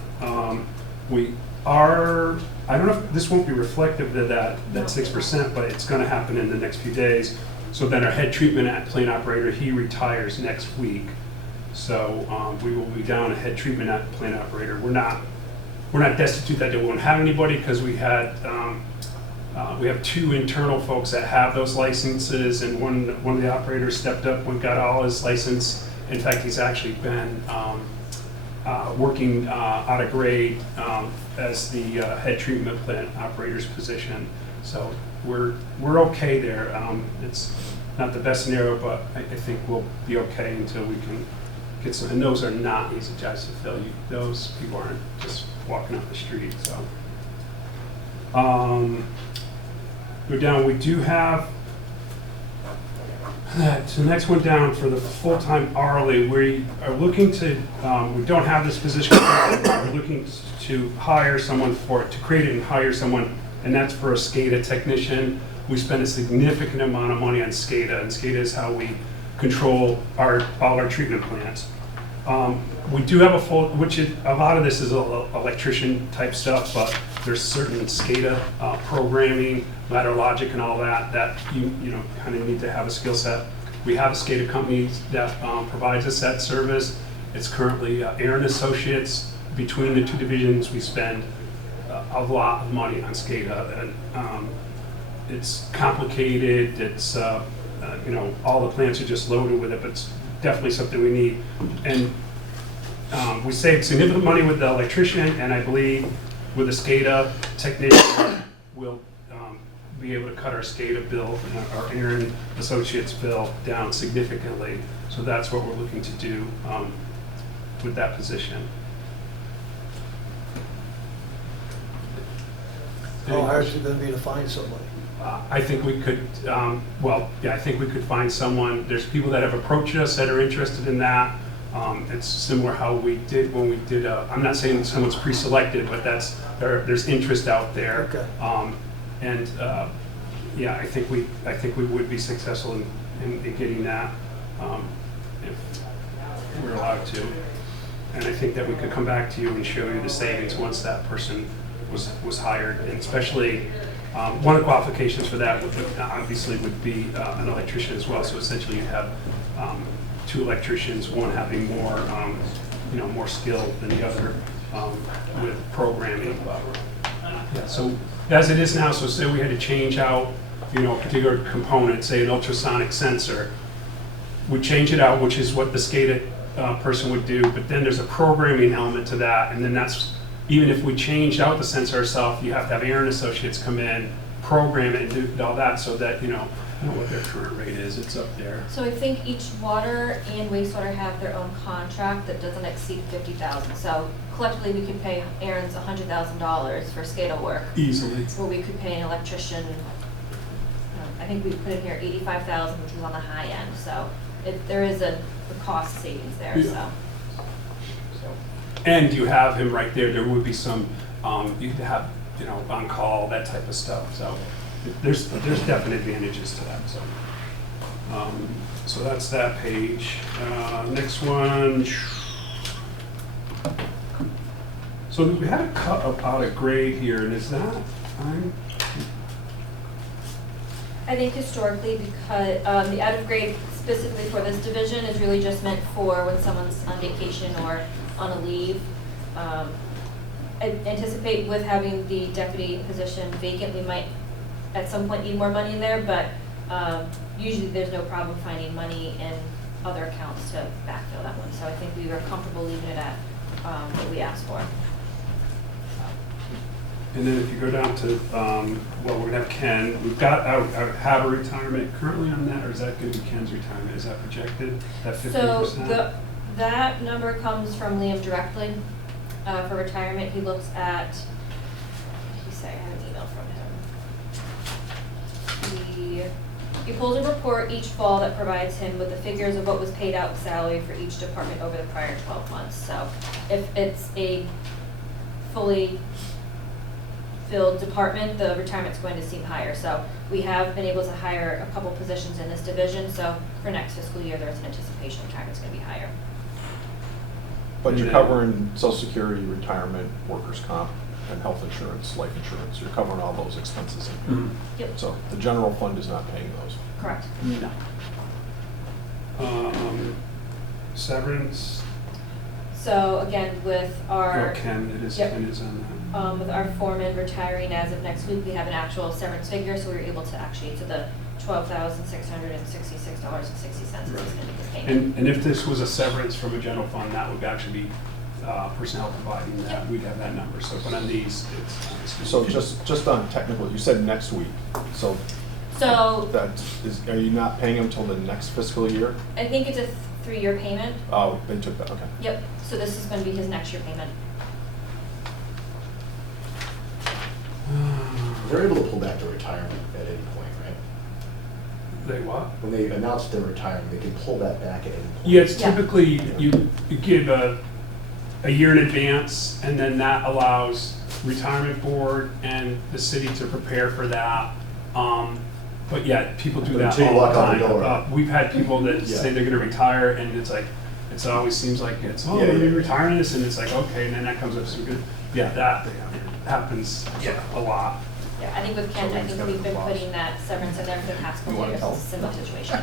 We are, I don't know if this won't be reflective of that 6%, but it's gonna happen in the next few days. So then our head treatment plant operator, he retires next week. So we will be down a head treatment plant operator. We're not destitute that we won't have anybody, because we have 2 internal folks that have those licenses, and one of the operators stepped up and got all his license. In fact, he's actually been working out of grade as the head treatment plant operator's position. So we're okay there. It's not the best scenario, but I think we'll be okay until we can get some, and those are not easy jobs to fill. Those people aren't just walking up the street, so. Go down, we do have, so the next one down for the full-time hourly, we are looking to, we don't have this position, we're looking to hire someone for it, to create it and hire someone, and that's for a SCADA technician. We spend a significant amount of money on SCADA, and SCADA is how we control all our treatment plants. We do have a full, a lot of this is electrician type stuff, but there's certain SCADA programming, ladder logic and all that you know, kind of need to have a skill set. We have a SCADA company that provides us that service. It's currently Aaron Associates. Between the two divisions, we spend a lot of money on SCADA, and it's complicated. It's you know, all the plants are just loaded with it, but it's definitely something we need. And we saved significant money with the electrician, and I believe with the SCADA technician, we'll be able to cut our SCADA bill, our Aaron Associates bill down significantly. So that's what we're looking to do with that position. How hard is it gonna be to find somebody? I think we could, well, yeah, I think we could find someone. There's people that have approached us that are interested in that. It's similar how we did when we did, I'm not saying someone's pre-selected, but there's interest out there. Okay. And yeah, I think we would be successful in getting that if we're allowed to. And I think that we could come back to you and show you the savings once that person was hired, and especially one of the qualifications for that obviously would be an electrician as well. So essentially you have two electricians, one having more, you know, more skill than the other with programming. Yeah, so as it is now, so say we had to change out, you know, a particular component, say an ultrasonic sensor, we change it out, which is what the SCADA person would do, but then there's a programming element to that, and then that's, even if we changed out the sensor ourselves, you have to have Aaron Associates come in, program it, and do all that, so that, you know, I don't know what their current rate is, it's up there. So I think each water and wastewater have their own contract that doesn't exceed $50,000. So collectively, we could pay Aaron's $100,000 for SCADA work. Easily. Or we could pay an electrician, I think we put in here $85,000, which was on the high end. So there is a cost savings there, Yeah. And you have him right there. There would be some, you'd have, you know, on call, that type of stuff. So there's definite advantages to that. So that's that page. Next one. So we had a cut out a grade here, and is that? I think historically, because the out of grade specifically for this division is really just meant for when someone's on vacation or on a leave. I anticipate with having the deputy position vacant, we might at some point need more money in there, but usually there's no problem finding money in other accounts to backfill that one. So I think we were comfortable leaving it at what we asked for. And then if you go down to, well, we're gonna have Ken. We've got, have a retirement currently on that, or is that gonna be Ken's retirement? Is that projected, that 50%? So that number comes from Liam directly for retirement. He looks at, what did he say? I have an email from him. He pulls a report each fall that provides him with the figures of what was paid out in salary for each department over the prior 12 months. So if it's a fully filled department, the retirement's going to seem higher. So we have been able to hire a couple positions in this division. So for next fiscal year, there's an anticipation retirement's going to be higher. But you're covering Social Security, retirement, workers' comp, and health insurance, life insurance. You're covering all those expenses in here. Yep. So the general fund is not paying those. Correct. No. Severance. So again, with our Ken, it is, Yep. Ken is on that. with our foreman retiring as of next week, we have an actual severance figure, so we were able to actually to the $12,666.60 is going to be his payment. And if this was a severance from a general fund, that would actually be personnel providing that, we'd have that number. So, but on these, it's. So just on technical, you said next week, so So that is, are you not paying them till the next fiscal year? I think it's a 3-year payment. Oh, they took that, okay. Yep, so this is gonna be his next year payment. They're able to pull back their retirement at any point, right? They what? When they announce their retirement, they can pull that back at any point. Yeah, it's Yeah. typically, you give a year in advance, and then that allows retirement board and the city to prepare for that. But yeah, people do that Until you all the walk out the time. door. We've had people that Yeah. say they're gonna retire, and it's like, it always seems like it's, oh, Yeah, we're yeah. retiring this, and it's like, okay, and then that comes up so good. Yeah, that happens a lot. Yeah, I think with Ken, So we I just think gotta we've been pause. putting that severance in there for the past You couple wanna years. tell? It's a similar situation.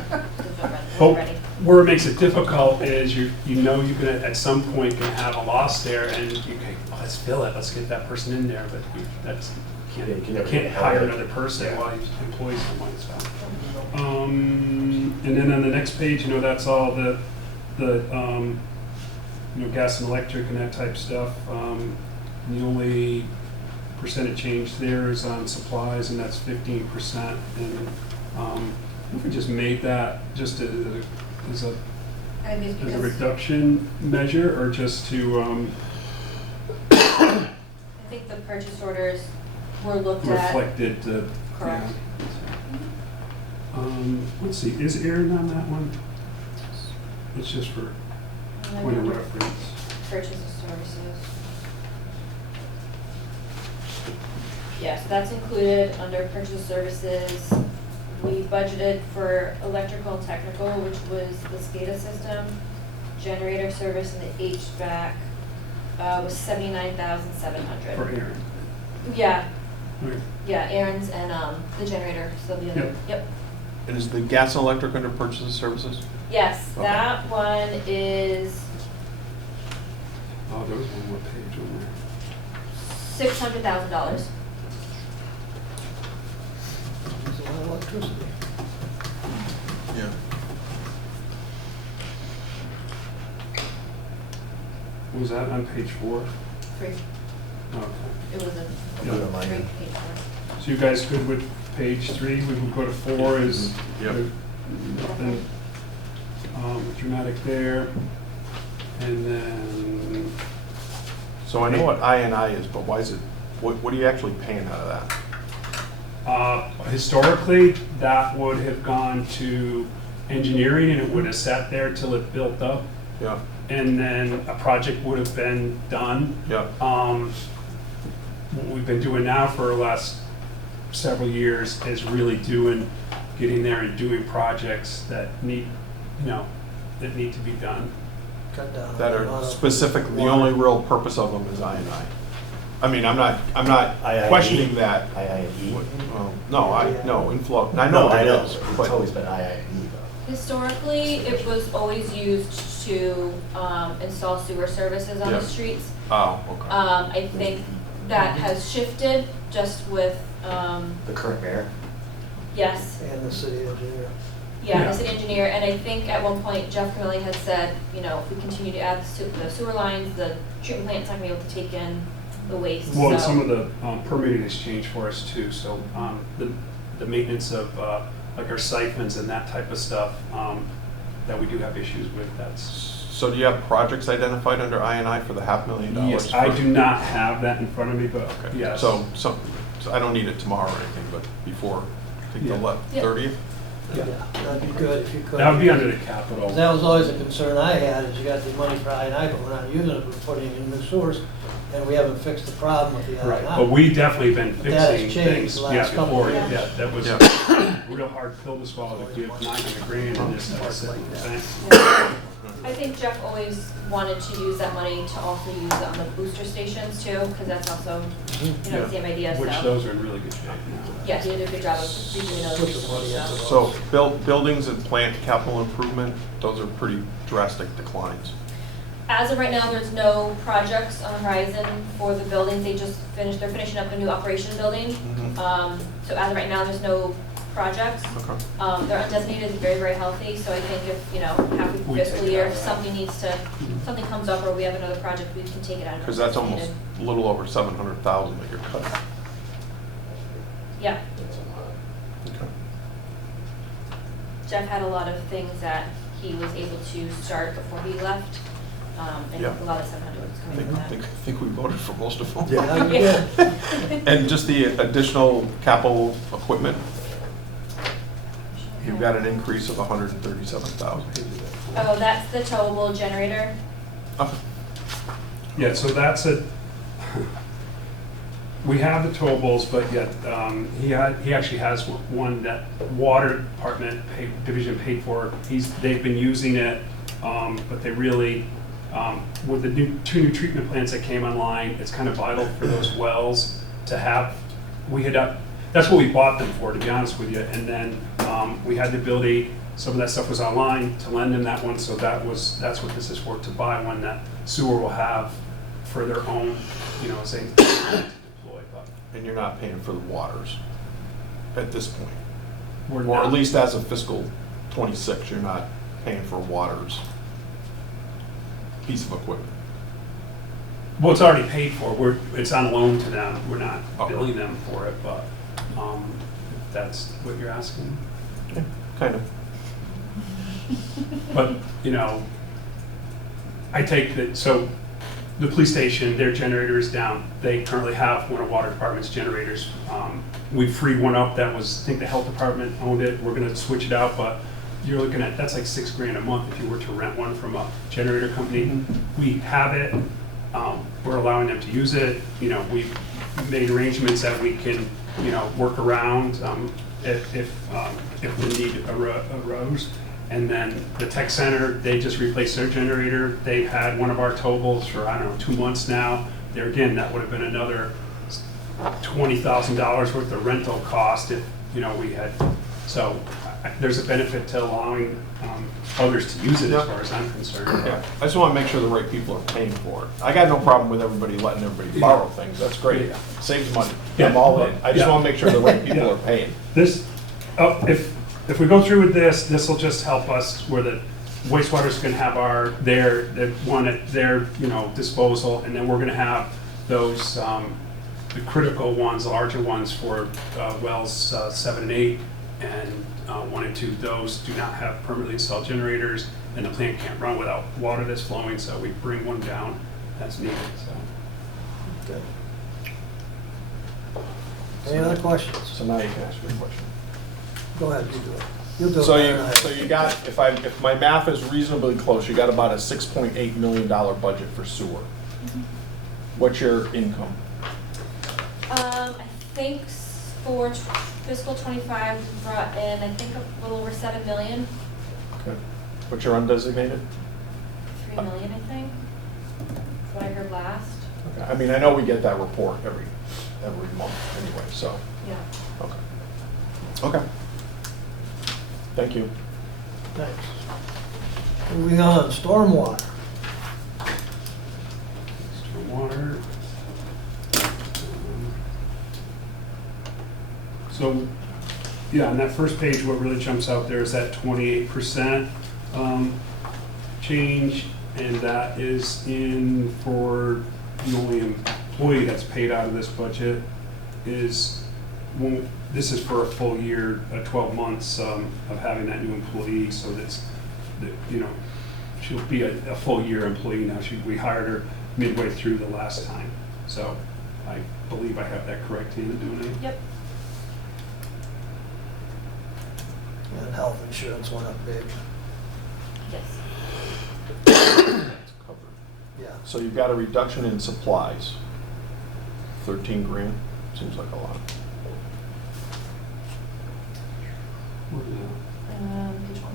But Ready. where it makes it difficult is you know you're gonna, at some point, gonna have a loss there, and you can, let's fill it, let's get that person in there, but that's, Yeah, you can you never can't get hire hired. another person Yeah. while you employ someone, so. And then on the next page, that's all the gas and electric and that type stuff. The only percentage change there is on supplies, and that's 15%. And if we just made that just as a I think it's as a because, reduction measure, or just to I think the purchase orders were looked at. reflected the. Correct. Yeah. Let's see, is Aaron on that one? It's just for point of reference. Purchase of services. Yeah, so that's included under purchase services. We budgeted for electrical and technical, which was the SCADA system, generator service, and the HVAC was $79,700. For Aaron. Yeah, Right. yeah, Aaron's and the generator, so the other, Yep. yep. And is the gas and electric under purchase services? Yes, Okay. that one is Oh, there was one more page on there. $600,000. It's a lot of electricity. Yeah. Was that on page 4? Free. Okay. It was a I'll do it on my free end. page for So you guys good with page 3? We would go to 4 is Yep. nothing dramatic there. And then, So I know what INI is, but why is it, what are you actually paying out of that? historically, that would have gone to engineering, and it would have sat there till it built up, Yeah, and then a project would have been done. yeah. What we've been doing now for the last several years is really getting there and doing projects that need to be done. Cut down. That on the are amount of specific, the water. only real purpose of them is INI. I mean, I'm not IIE. questioning that. IIE. Well, no, inflow, I know what it is, It's but, always been IIE though. Historically, it was always used to install sewer services on Yeah. the streets. oh, okay. I think that has shifted just with, The current mayor. yes, And the city engineer. yeah, Yeah. as an engineer, and I think at one point Jeff Camilli had said, if we continue to add the sewer lines, the treatment plant's not gonna be able to take in the waste, Well, and so- some of the permitting has changed for us too, so the maintenance of like our siphons and that type of stuff that we do have issues with, that's. So do you have projects identified under INI for the $500,000? Yes, I do not have that in front of me, but Okay, yes. so I don't need it tomorrow or anything, but before, I think the Yeah. Yeah. 30th? Yeah, that'd be good if you could. That would be under the capital. That was always a concern I had, is you got the money for INI, but we're not using it, we're putting in new sewers, and we haven't fixed the problem with the INI. Right, but we definitely been But that has fixing changed things, the last couple before, of years. yeah, that was Yeah. a real hard pill to swallow to give $900,000 and this, that's it. I think Jeff always wanted to use that money to also use it on the booster stations too, because that's also, Yeah. the same idea, so. Which those are in really good shape now. Yeah, he did a good job of redoing those. Put the money into those. So buildings and plant capital improvement, those are pretty drastic declines. As of right now, there's no projects on the horizon for the buildings. They're finishing up a new operation building. Mhm. So as of right now, there's no projects. Okay. Their undesignated is very, very healthy, so I think if, you know, half of the We fiscal take it year, out if of that. something needs to, something comes up or we have another project, we can take it out of Because that's almost undesignated. a little over 700,000 that you're cutting. Yeah, That's a lot. Okay. Jeff had a lot of things that he was able to start before he left. And Yeah. a lot of 700 was I coming think, from I that. think we voted for most of them. Yeah, you Yeah. did. And just the additional capital equipment, you've got an increase of 137,000. Oh, that's the towable generator. Okay. Yeah, so that's a, we have the towables, but yet, he actually has one that water department division paid for. They've been using it, but they really, with the two new treatment plants that came online, it's kind of vital for those wells to have, that's what we bought them for, to be honest with you. And then, we had the ability, some of that stuff was online, to lend them that one, so that's what this is for, to buy one that sewer will have for their own, you know, say, deploy. But And you're not paying for the waters at this point? we're Or at not- least as of fiscal '26, you're not paying for waters piece of equipment? Well, it's already paid for, it's on loan to them, we're not Oh. billing them for it, but, if that's what you're asking. Yeah, kind of. But, you know, I take that, so the police station, their generator is down. They currently have one of water department's generators. We freed one up that was, I think the health department owned it. We're gonna switch it out, but you're looking at, that's like $6,000 a month if you were to rent one from a generator company. We have it, we're allowing them to use it. You know, we've made arrangements that we can, you know, work around if the need arose. And then the tech center, they just replaced their generator. They've had one of our towables for, I don't know, 2 months now. There again, that would have been another $20,000 worth of rental cost if, you know, we had, so there's a benefit to allowing others to use it as far as I'm concerned. Yeah, I just want to make sure the right people are paying for it. I got no problem with everybody letting everybody borrow things, that's great. Yeah. Saves money, Yeah. I'm all in. I just Yeah. want to make sure the right people Yeah. are paying. This, if we go through with this will just help us where the wastewater's gonna have their one at their, you know, disposal, and then we're gonna have those, the critical ones, the larger ones for wells 7 and 8, and 1 and 2. Those do not have permanently installed generators, and the plant can't run without water that's flowing, so we bring one down as needed, so. Okay. Any other questions? So now you can ask me a question. Go ahead, you do it. You'll do it So better than I so you got, if my math is reasonably close, you got about a $6.8 million budget for sewer. What's your income? I think for fiscal '25, we brought in, I think, a little over 7 million, Okay. What's your undesignated? 3 million, I think. That's what I heard last. Okay. I mean, I know we get that report every month anyway, so, Yeah. okay. Okay. Thank you. Thanks. Moving on, stormwater. Stormwater. So, yeah, on that first page, what really jumps out there is that 28% change, and that is in for the only employee that's paid out of this budget is, this is for a full year, 12 months of having that new employee, so that's, you know, she'll be a full year employee now. We hired her midway through the last time. So I believe I have that correct, Tina, doing it? Yep. And health insurance went up big. Yes. That's covered. Yeah. So you've got a reduction in supplies, 13 grand, seems like a lot. Page 1.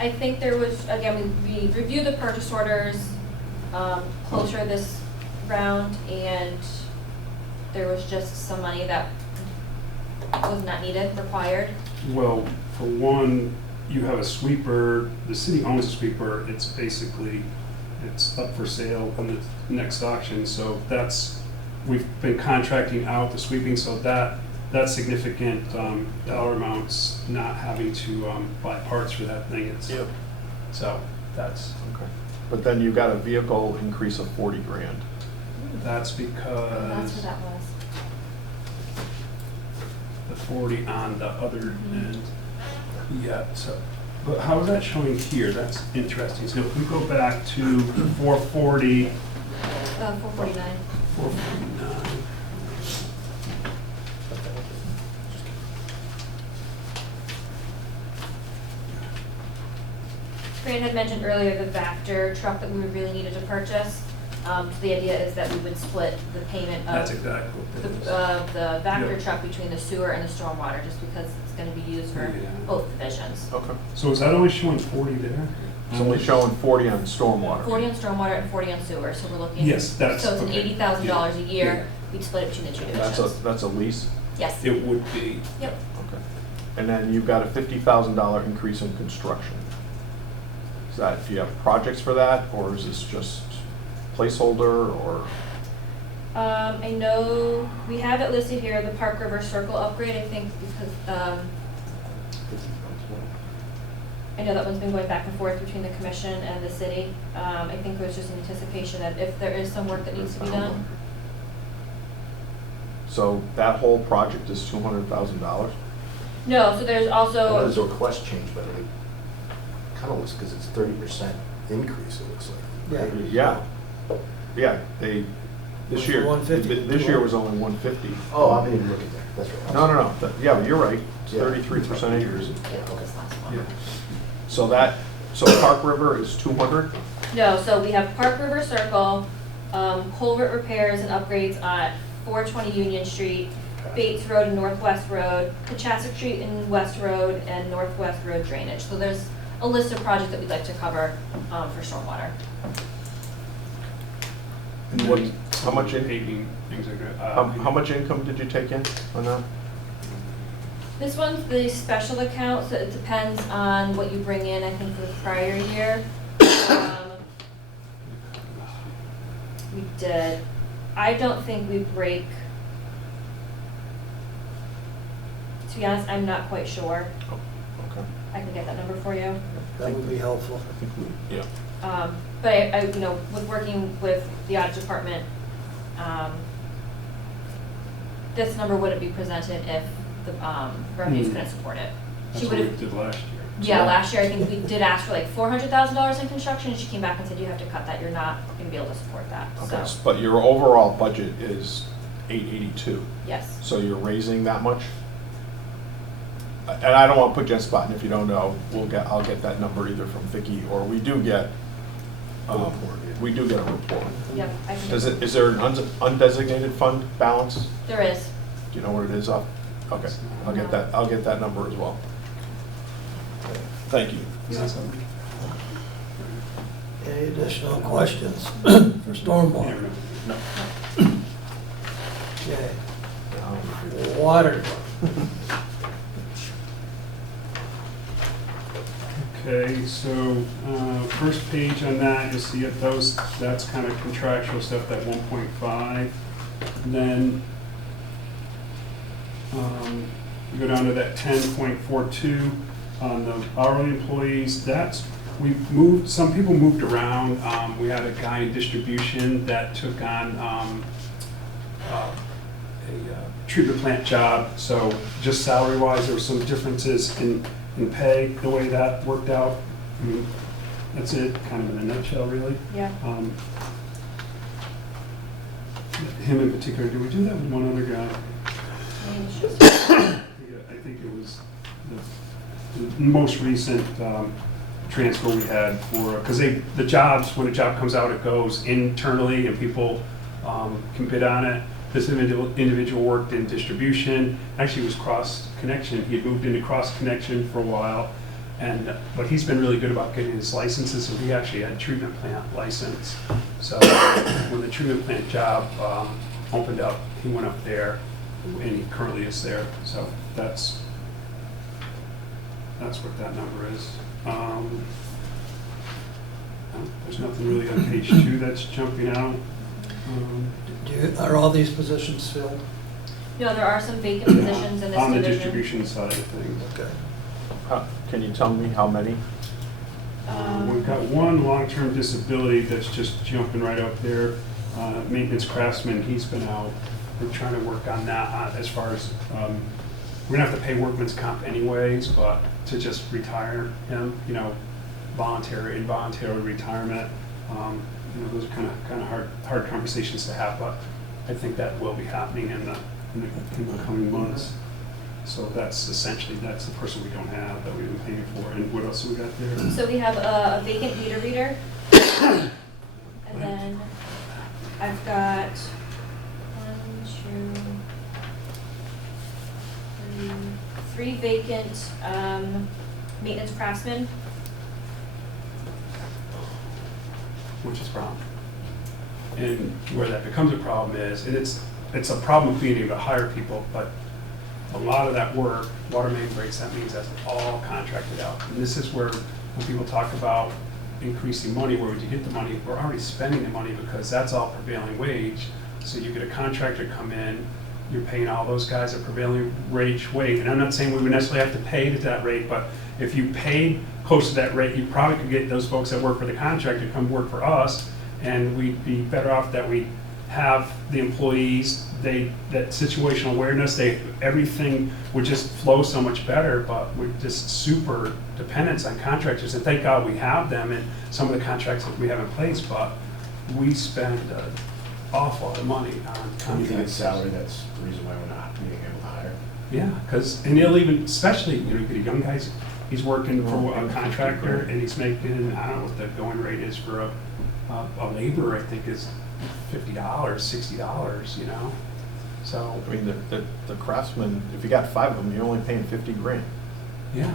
I think there was, again, we reviewed the purchase orders closer this round, and there was just some money that was not needed, required. Well, for one, you have a sweeper, the city owns a sweeper, it's basically, it's up for sale in the next auction, so we've been contracting out the sweeping, so that that's significant dollar amounts, not having to buy parts for that thing. Yep. So that's, Okay. But then you got a vehicle increase of 40 grand. that's That's because what that was. the 40 on the other end. Yeah, so, but how is that showing here? That's interesting. So if we go back to 440, 449. 449. Fran had mentioned earlier the Vector truck that we really needed to purchase. So the idea is that we would split the payment That's of exactly what that is. the Vector Yeah. truck between the sewer and the stormwater, just because it's gonna be used for Yeah. both divisions. Okay. So is that only showing 40 there? It's only showing 40 on stormwater. 40 on stormwater and 40 on sewer, so we're looking. Yes, that's- So it's an okay. $80,000 a Yeah. year, we'd split it between the two That's divisions. a lease? Yes, It would be. yep. Okay. And then you've got a $50,000 increase in construction. Is that, do you have projects for that, or is this just placeholder, or? I know, we have it listed here, the Park River Circle upgrade, I think, because, I know that one's been going back and forth between the commission and the city. I think it was just in anticipation that if there is some work that needs to be done. So that whole project is $200,000? No, so there's I know also, there's a request change, but it kind of looks, because it's 30% increase, it looks like. Yeah. Yeah, they, this Went year, from 150 to this year was only 150. Oh, I didn't even look at that, that's right. No, yeah, but you're right, it's Yeah. 33% increase. Yeah, okay. Yeah. So Park River is 200? no, so we have Park River Circle, culvert repairs and upgrades on 420 Union Street, Bates Road and Northwest Road, Pachasik Street and West Road, and Northwest Road drainage. So there's a list of projects that we'd like to cover for stormwater. And what, how much, Paving, things like that. how much income did you take in on that? This one's the special account, so it depends on what you bring in, I think, for the prior year. We did, I don't think we break, to be honest, I'm not quite sure. Oh, okay. I can get that number for you. That would be helpful. I think we, yeah. But I, you know, with working with the audit department, this number wouldn't be presented if the revenues couldn't support it. That's She what would we have, did last year. yeah, last year I think we did ask for like $400,000 in construction, and she came back and said, you have to cut that, you're not gonna be able to support that, Okay, so, but your overall budget is 882, yes. so you're raising that much? And I don't want to put you on the spot, and if you don't know, I'll get that number either from Vicki, or we do get a report. Yep, I can. Is there an undesignated fund balance? There is. Do you know what it is off? Okay, I'll get that number as well. Thank you. Is that something? Any additional questions for stormwater? No. Okay. Water. Okay, so first page on that, you'll see it, that's kind of contractual stuff, that 1.5. And then you go down to that 10.42 on the hourly employees. We moved, some people moved around. We had a guy in distribution that took on a treatment plant job. So just salary-wise, there were some differences in pay, the way that worked out. I mean, that's it, kind of in a nutshell, really. Yeah. Him in particular, did we do that with one other guy? I think it was the most recent transfer we had for, because the jobs, when a job comes out, it goes internally and people can bid on it. This individual worked in distribution, actually was cross connection. He had moved into cross connection for a while, but he's been really good about getting his licenses, so he actually had a treatment plant license. So when the treatment plant job opened up, he went up there, and he currently is there. So that's what that number is. There's nothing really on page 2 that's jumping out. Are all these positions filled? No, there are some vacant positions in this On the division. distribution side of things. Okay. Can you tell me how many? We've got one long-term disability that's just jumping right up there. Maintenance craftsman, he's been out. We're trying to work on that as far as, we're gonna have to pay workman's comp anyways, but to just retire him, you know, voluntary, involuntary retirement. You know, those are kind of hard conversations to have, but I think that will be happening in the coming months. So that's essentially, that's the person we don't have that we've been paying for. And what else have we got there? So we have a vacant meter reader. And then I've got 3 vacant maintenance craftsmen. Which is a problem. And where that becomes a problem is, and it's a problem of being able to hire people, but a lot of that work, water main breaks, that means that's all contracted out. And this is where, when people talk about increasing money, where would you get the money? We're already spending the money because that's all prevailing wage. So you get a contractor come in, you're paying all those guys a prevailing wage. And I'm not saying we would necessarily have to pay at that rate, but if you paid close to that rate, you probably could get those folks that work for the contractor to come work for us, and we'd be better off that we have the employees, that situational awareness, everything would just flow so much better, but we're just super dependent on contractors, and thank God we have them and some of the contracts that we have in place, but we spend an awful lot of money on contractors. You think it's salary, that's the reason why we're not being able to hire? Yeah, because, and he'll even, especially, you know, you get a young guy, he's working for a contractor and he's making, I don't know what the going rate is for a laborer, I think is $50, $60, you know? So, I mean, the craftsman, if you got 5 of them, you're only paying 50 grand. yeah.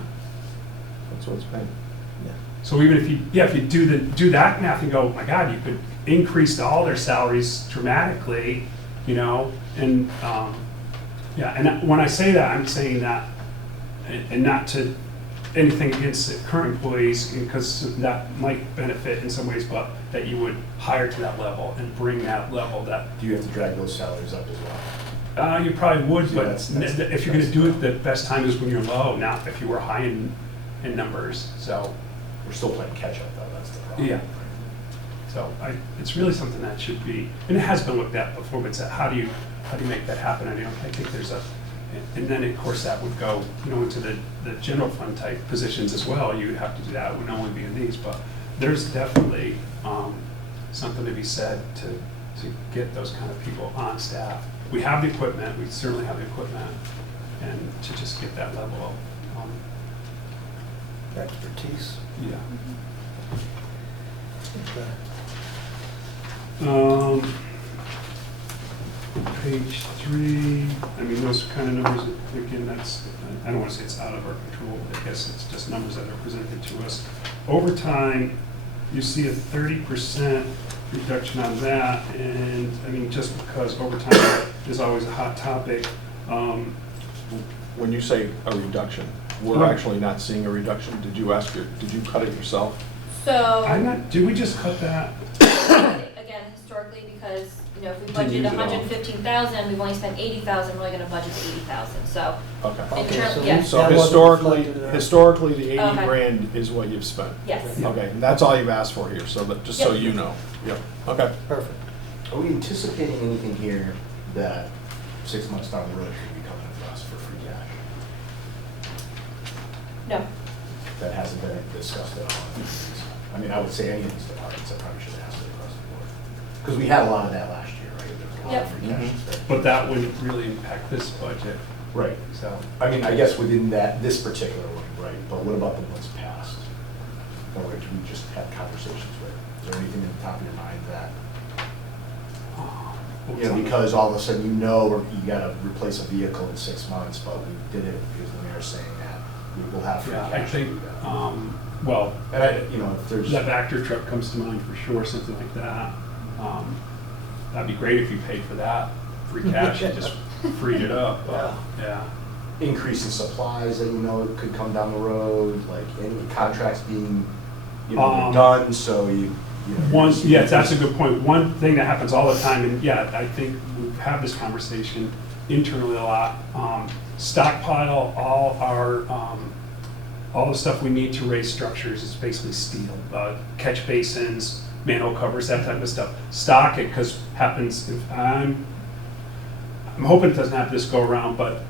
That's what it's paying. So even if you do that math and go, oh my God, you could increase all their salaries dramatically, you know, and yeah, and when I say that, I'm saying that, and not to anything against the current employees, because that might benefit in some ways, but that you would hire to that level and bring that level that. Do you have to drag those salaries up as well? You probably would, So but that's- if you're gonna do it, the best time is when you're low, not if you were high in numbers, so. We're still playing catch up though, that's the problem. Yeah. So it's really something that should be, and it has been looked at before, but it's how do you make that happen? I think there's and then of course that would go, you know, into the general fund type positions as well. You would have to do that, it wouldn't only be in these, but there's definitely something to be said to get those kind of people on staff. We have the equipment, we certainly have the equipment, and to just get that level of, Expertise. yeah. Okay. Page 3, I mean, those kind of numbers, again, that's, I don't want to say it's out of our control, but I guess it's just numbers that are presented to us. Overtime, you see a 30% reduction on that, and I mean, just because overtime is always a hot topic. When you say a reduction, we're actually not seeing a reduction. Did you cut it yourself? So, Did we just cut that? again, historically, because, you know, if we Didn't budgeted use it all. 115,000, we've only spent 80,000, we're only gonna budget to 80,000, so. Okay. In Okay, terms- so yeah. So that wasn't historically, the 80 Okay. grand is what you've spent. Yes. Yeah. Okay, and that's all you've asked for here, so that, just so Yep. you know. Yep, okay. Perfect. Are we anticipating anything here that 6 months down the road could be coming to us for free cash? No. That hasn't been discussed at all. I mean, I would say any of these departments, I probably should ask it across the board. Because we had a lot of that last year, right? There was a lot of Yep. free cash. Mhm. spent. But that wouldn't really impact this budget, Right. so. I mean, I guess within this particular one, right, but what about the ones past? Or do we just have conversations with? Is there anything in the top of your mind that, you know, because all of a sudden you gotta replace a vehicle in 6 months, but we did it because the mayor's saying that we will have free Yeah, cash. I think, to do that. well, And I, you know, if there's. that Vector truck comes to mind for sure, something like that. That'd be great if you paid for that, free cash, and just freed it up, but, yeah. Increase in supplies that you know could come down the road, like any contracts being, you know, done, so you know. Yeah, that's a good point. One thing that happens all the time, and yeah, I think we have this conversation, internally a lot. Stockpile all the stuff we need to raise structures is basically steel, catch basins, manhole covers, that type of stuff. Stock it, because happens, if I'm hoping it doesn't have this go around, but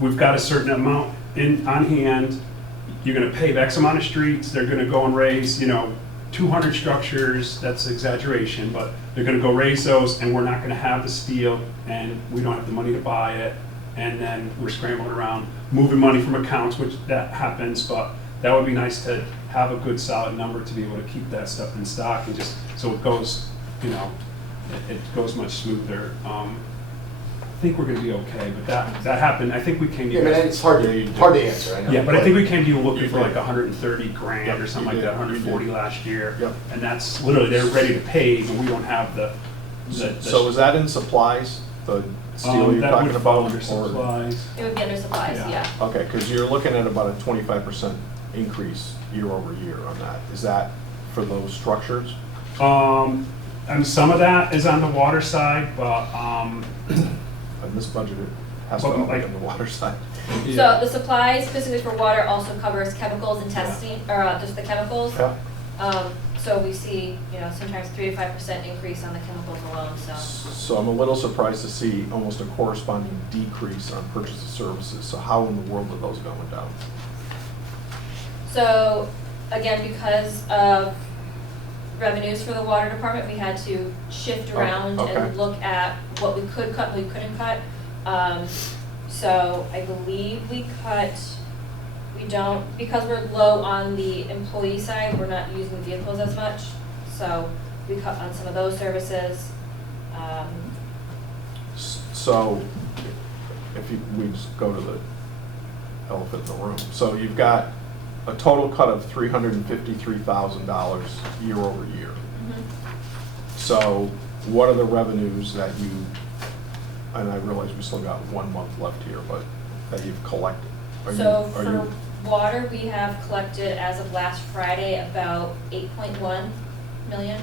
we've got a certain amount on hand. You're gonna pave X amount of streets, they're gonna go and raise, 200 structures, that's exaggeration, but they're gonna go raise those, and we're not gonna have the steel, and we don't have the money to buy it, and then we're scrambling around, moving money from accounts, which that happens, but that would be nice to have a good solid number to be able to keep that stuff in stock, and just, so it goes, it goes much smoother. I think we're gonna be okay, but that happened, I think we came to Yeah, you but guys. it's hard to answer, I know. Yeah, but I think we came to you looking for like 130 grand Yep, or something you like that, did, you 140 did. last year. Yep. And that's literally, they're ready to pave, and we don't have the. So is that in supplies, the steel you're That talking would fall about? under or- supplies. It would be under supplies, Yeah. yeah. Okay, because you're looking at about a 25% increase year over year on that. Is that for those structures? And some of that is on the water side, but, And this budget has to Well, all be like- on the water side. So the supplies specifically for water also covers chemicals and testing, or just the chemicals. Yeah. So we see, sometimes 3 to 5% increase on the chemicals alone, so. So I'm a little surprised to see almost a corresponding decrease on purchase of services. So how in the world are those going down? So, again, because of revenues for the water department, we had to shift Oh, around okay. and look at what we could cut, what we couldn't cut. So I believe we don't, because we're low on the employee side, we're not using vehicles as much. So we cut on some of those services. So if we just go to the elephant in the room. So you've got a total cut of $353,000 year over year. Mhm. So what are the revenues that you, and I realize we still got 1 month left here, but that you've collected? So are for you- water, we have collected as of last Friday about 8.1 million.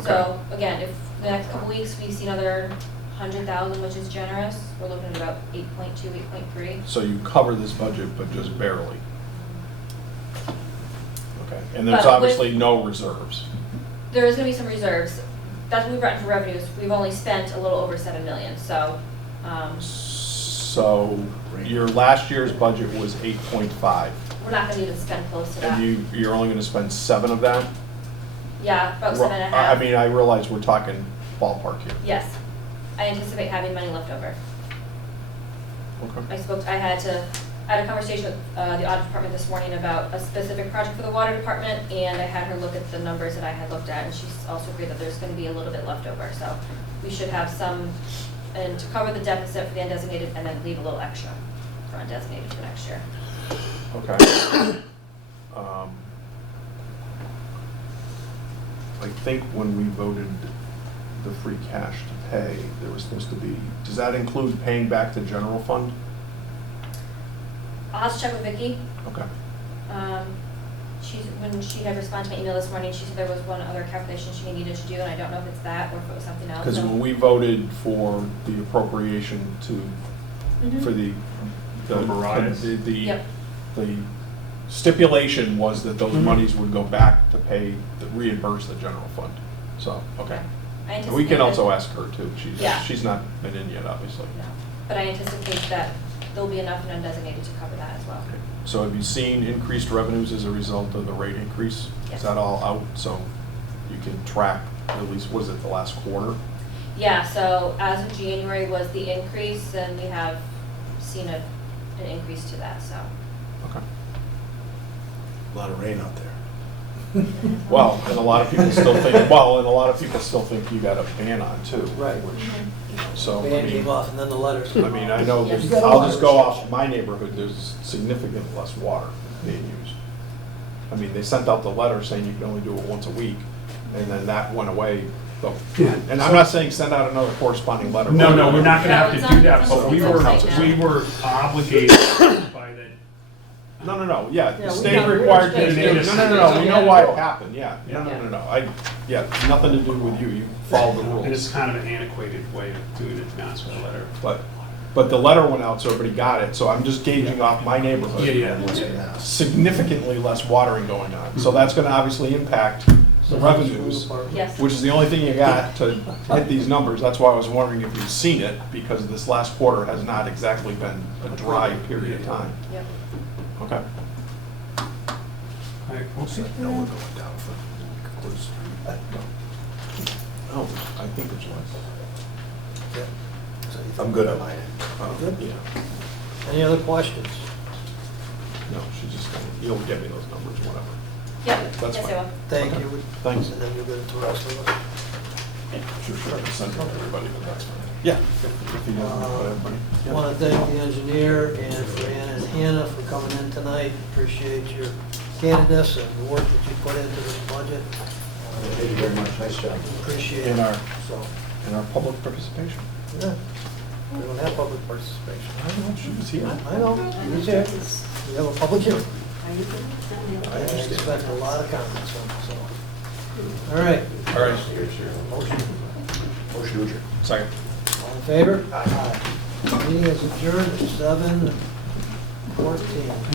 Okay. So again, if the next couple weeks we see another 100,000, which is generous, we're looking at about 8.2, 8.3. So you cover this budget, but just barely? Okay, and there's But with- obviously no reserves? There is gonna be some reserves. That's what we brought in for revenues. We've only spent a little over 7 million, so, So your last year's budget was 8.5, we're not gonna even spend close to that. and you're only gonna spend 7 of that? Yeah, about 7.5. I mean, I realize we're talking ballpark here. Yes. I anticipate having money left over. Okay. I had a conversation with the audit department this morning about a specific project for the water department, and I had her look at the numbers that I had looked at, and she's also agreed that there's gonna be a little bit left over, so we should have some, and to cover the deficit for the undesignated, and then leave a little extra for undesignated for next year. Okay. I think when we voted the free cash to pay, there was supposed to be, does that include paying back the general fund? I'll have to check with Vicki. Okay. When she had responded to my email this morning, she said there was one other calculation she needed to do, and I don't know if it's that or if it was something else. Because so- when we voted for the appropriation Mhm. for the. Overrides. Yep. The stipulation was that those Mhm. monies would go back to reimburse the general fund. So, okay. I And we anticipate can that- also ask her too. Yeah. She's not been in yet, obviously. No, but I anticipate that there'll be enough in undesignated to cover that as well. Okay. So have you seen increased revenues as a result of the rate increase? Yes. Is that all out, so you can track at least, was it the last quarter? Yeah, so as of January was the increase, and we have seen an increase to that, so. Okay. A lot of rain out there. Well, and a lot of people still think, you got a ban on too. Right. Which, so, I Band mean, came off and then the letters. I mean, I know Yes. there's, I'll just go off my neighborhood, there's significant less water being used. I mean, they sent out the letter saying you can only do it once a week, and then that went away. So- Yeah. And I'm not saying send out another corresponding letter. No, no, we're not gonna No, have it's to on- do that, it's on but the website now. we were obligated by No, yeah, Yeah, the we state got- required we you to, understand. no, we know why it happened, yeah. Yeah. Yeah, nothing to do with you, you followed the And it's rules. kind of an antiquated way of doing it, to be honest with the letter. But the letter went out, so everybody got it, so I'm just gauging off my neighborhood. Yeah. Significantly less watering going on, so that's gonna obviously impact the revenues, Yes. which is the only thing you got to hit these numbers. That's why I was wondering if you've seen it, because this last quarter has not exactly been a dry period of time. Yep. Okay. All right, we'll see. No one going down for conclusive. Oh, I think it's less. I'm good on my end. Good? Yeah. Any other questions? No, she's just gonna, you'll get me those numbers, whatever. Yep, That's yes, I fine. will. Thank you. Thanks. And then you'll get it to the rest of us. Sure, I can send it to everybody, but that's fine. Yeah. If you don't, put everybody. I want to thank the engineer and Fran and Hannah for coming in tonight. Appreciate your candidness and the work that you put into this budget. Thank you very much, nice job. Appreciate In it. our, So, in our public participation. yeah, we don't have public participation. I know, she was here. I know, he's here. We have a public hearing. I I understand. expect a lot of comments on it, so. All right. All right. Motion, Motion to adjourn. Second. all in favor? Aye. Meeting is adjourned at 7:14.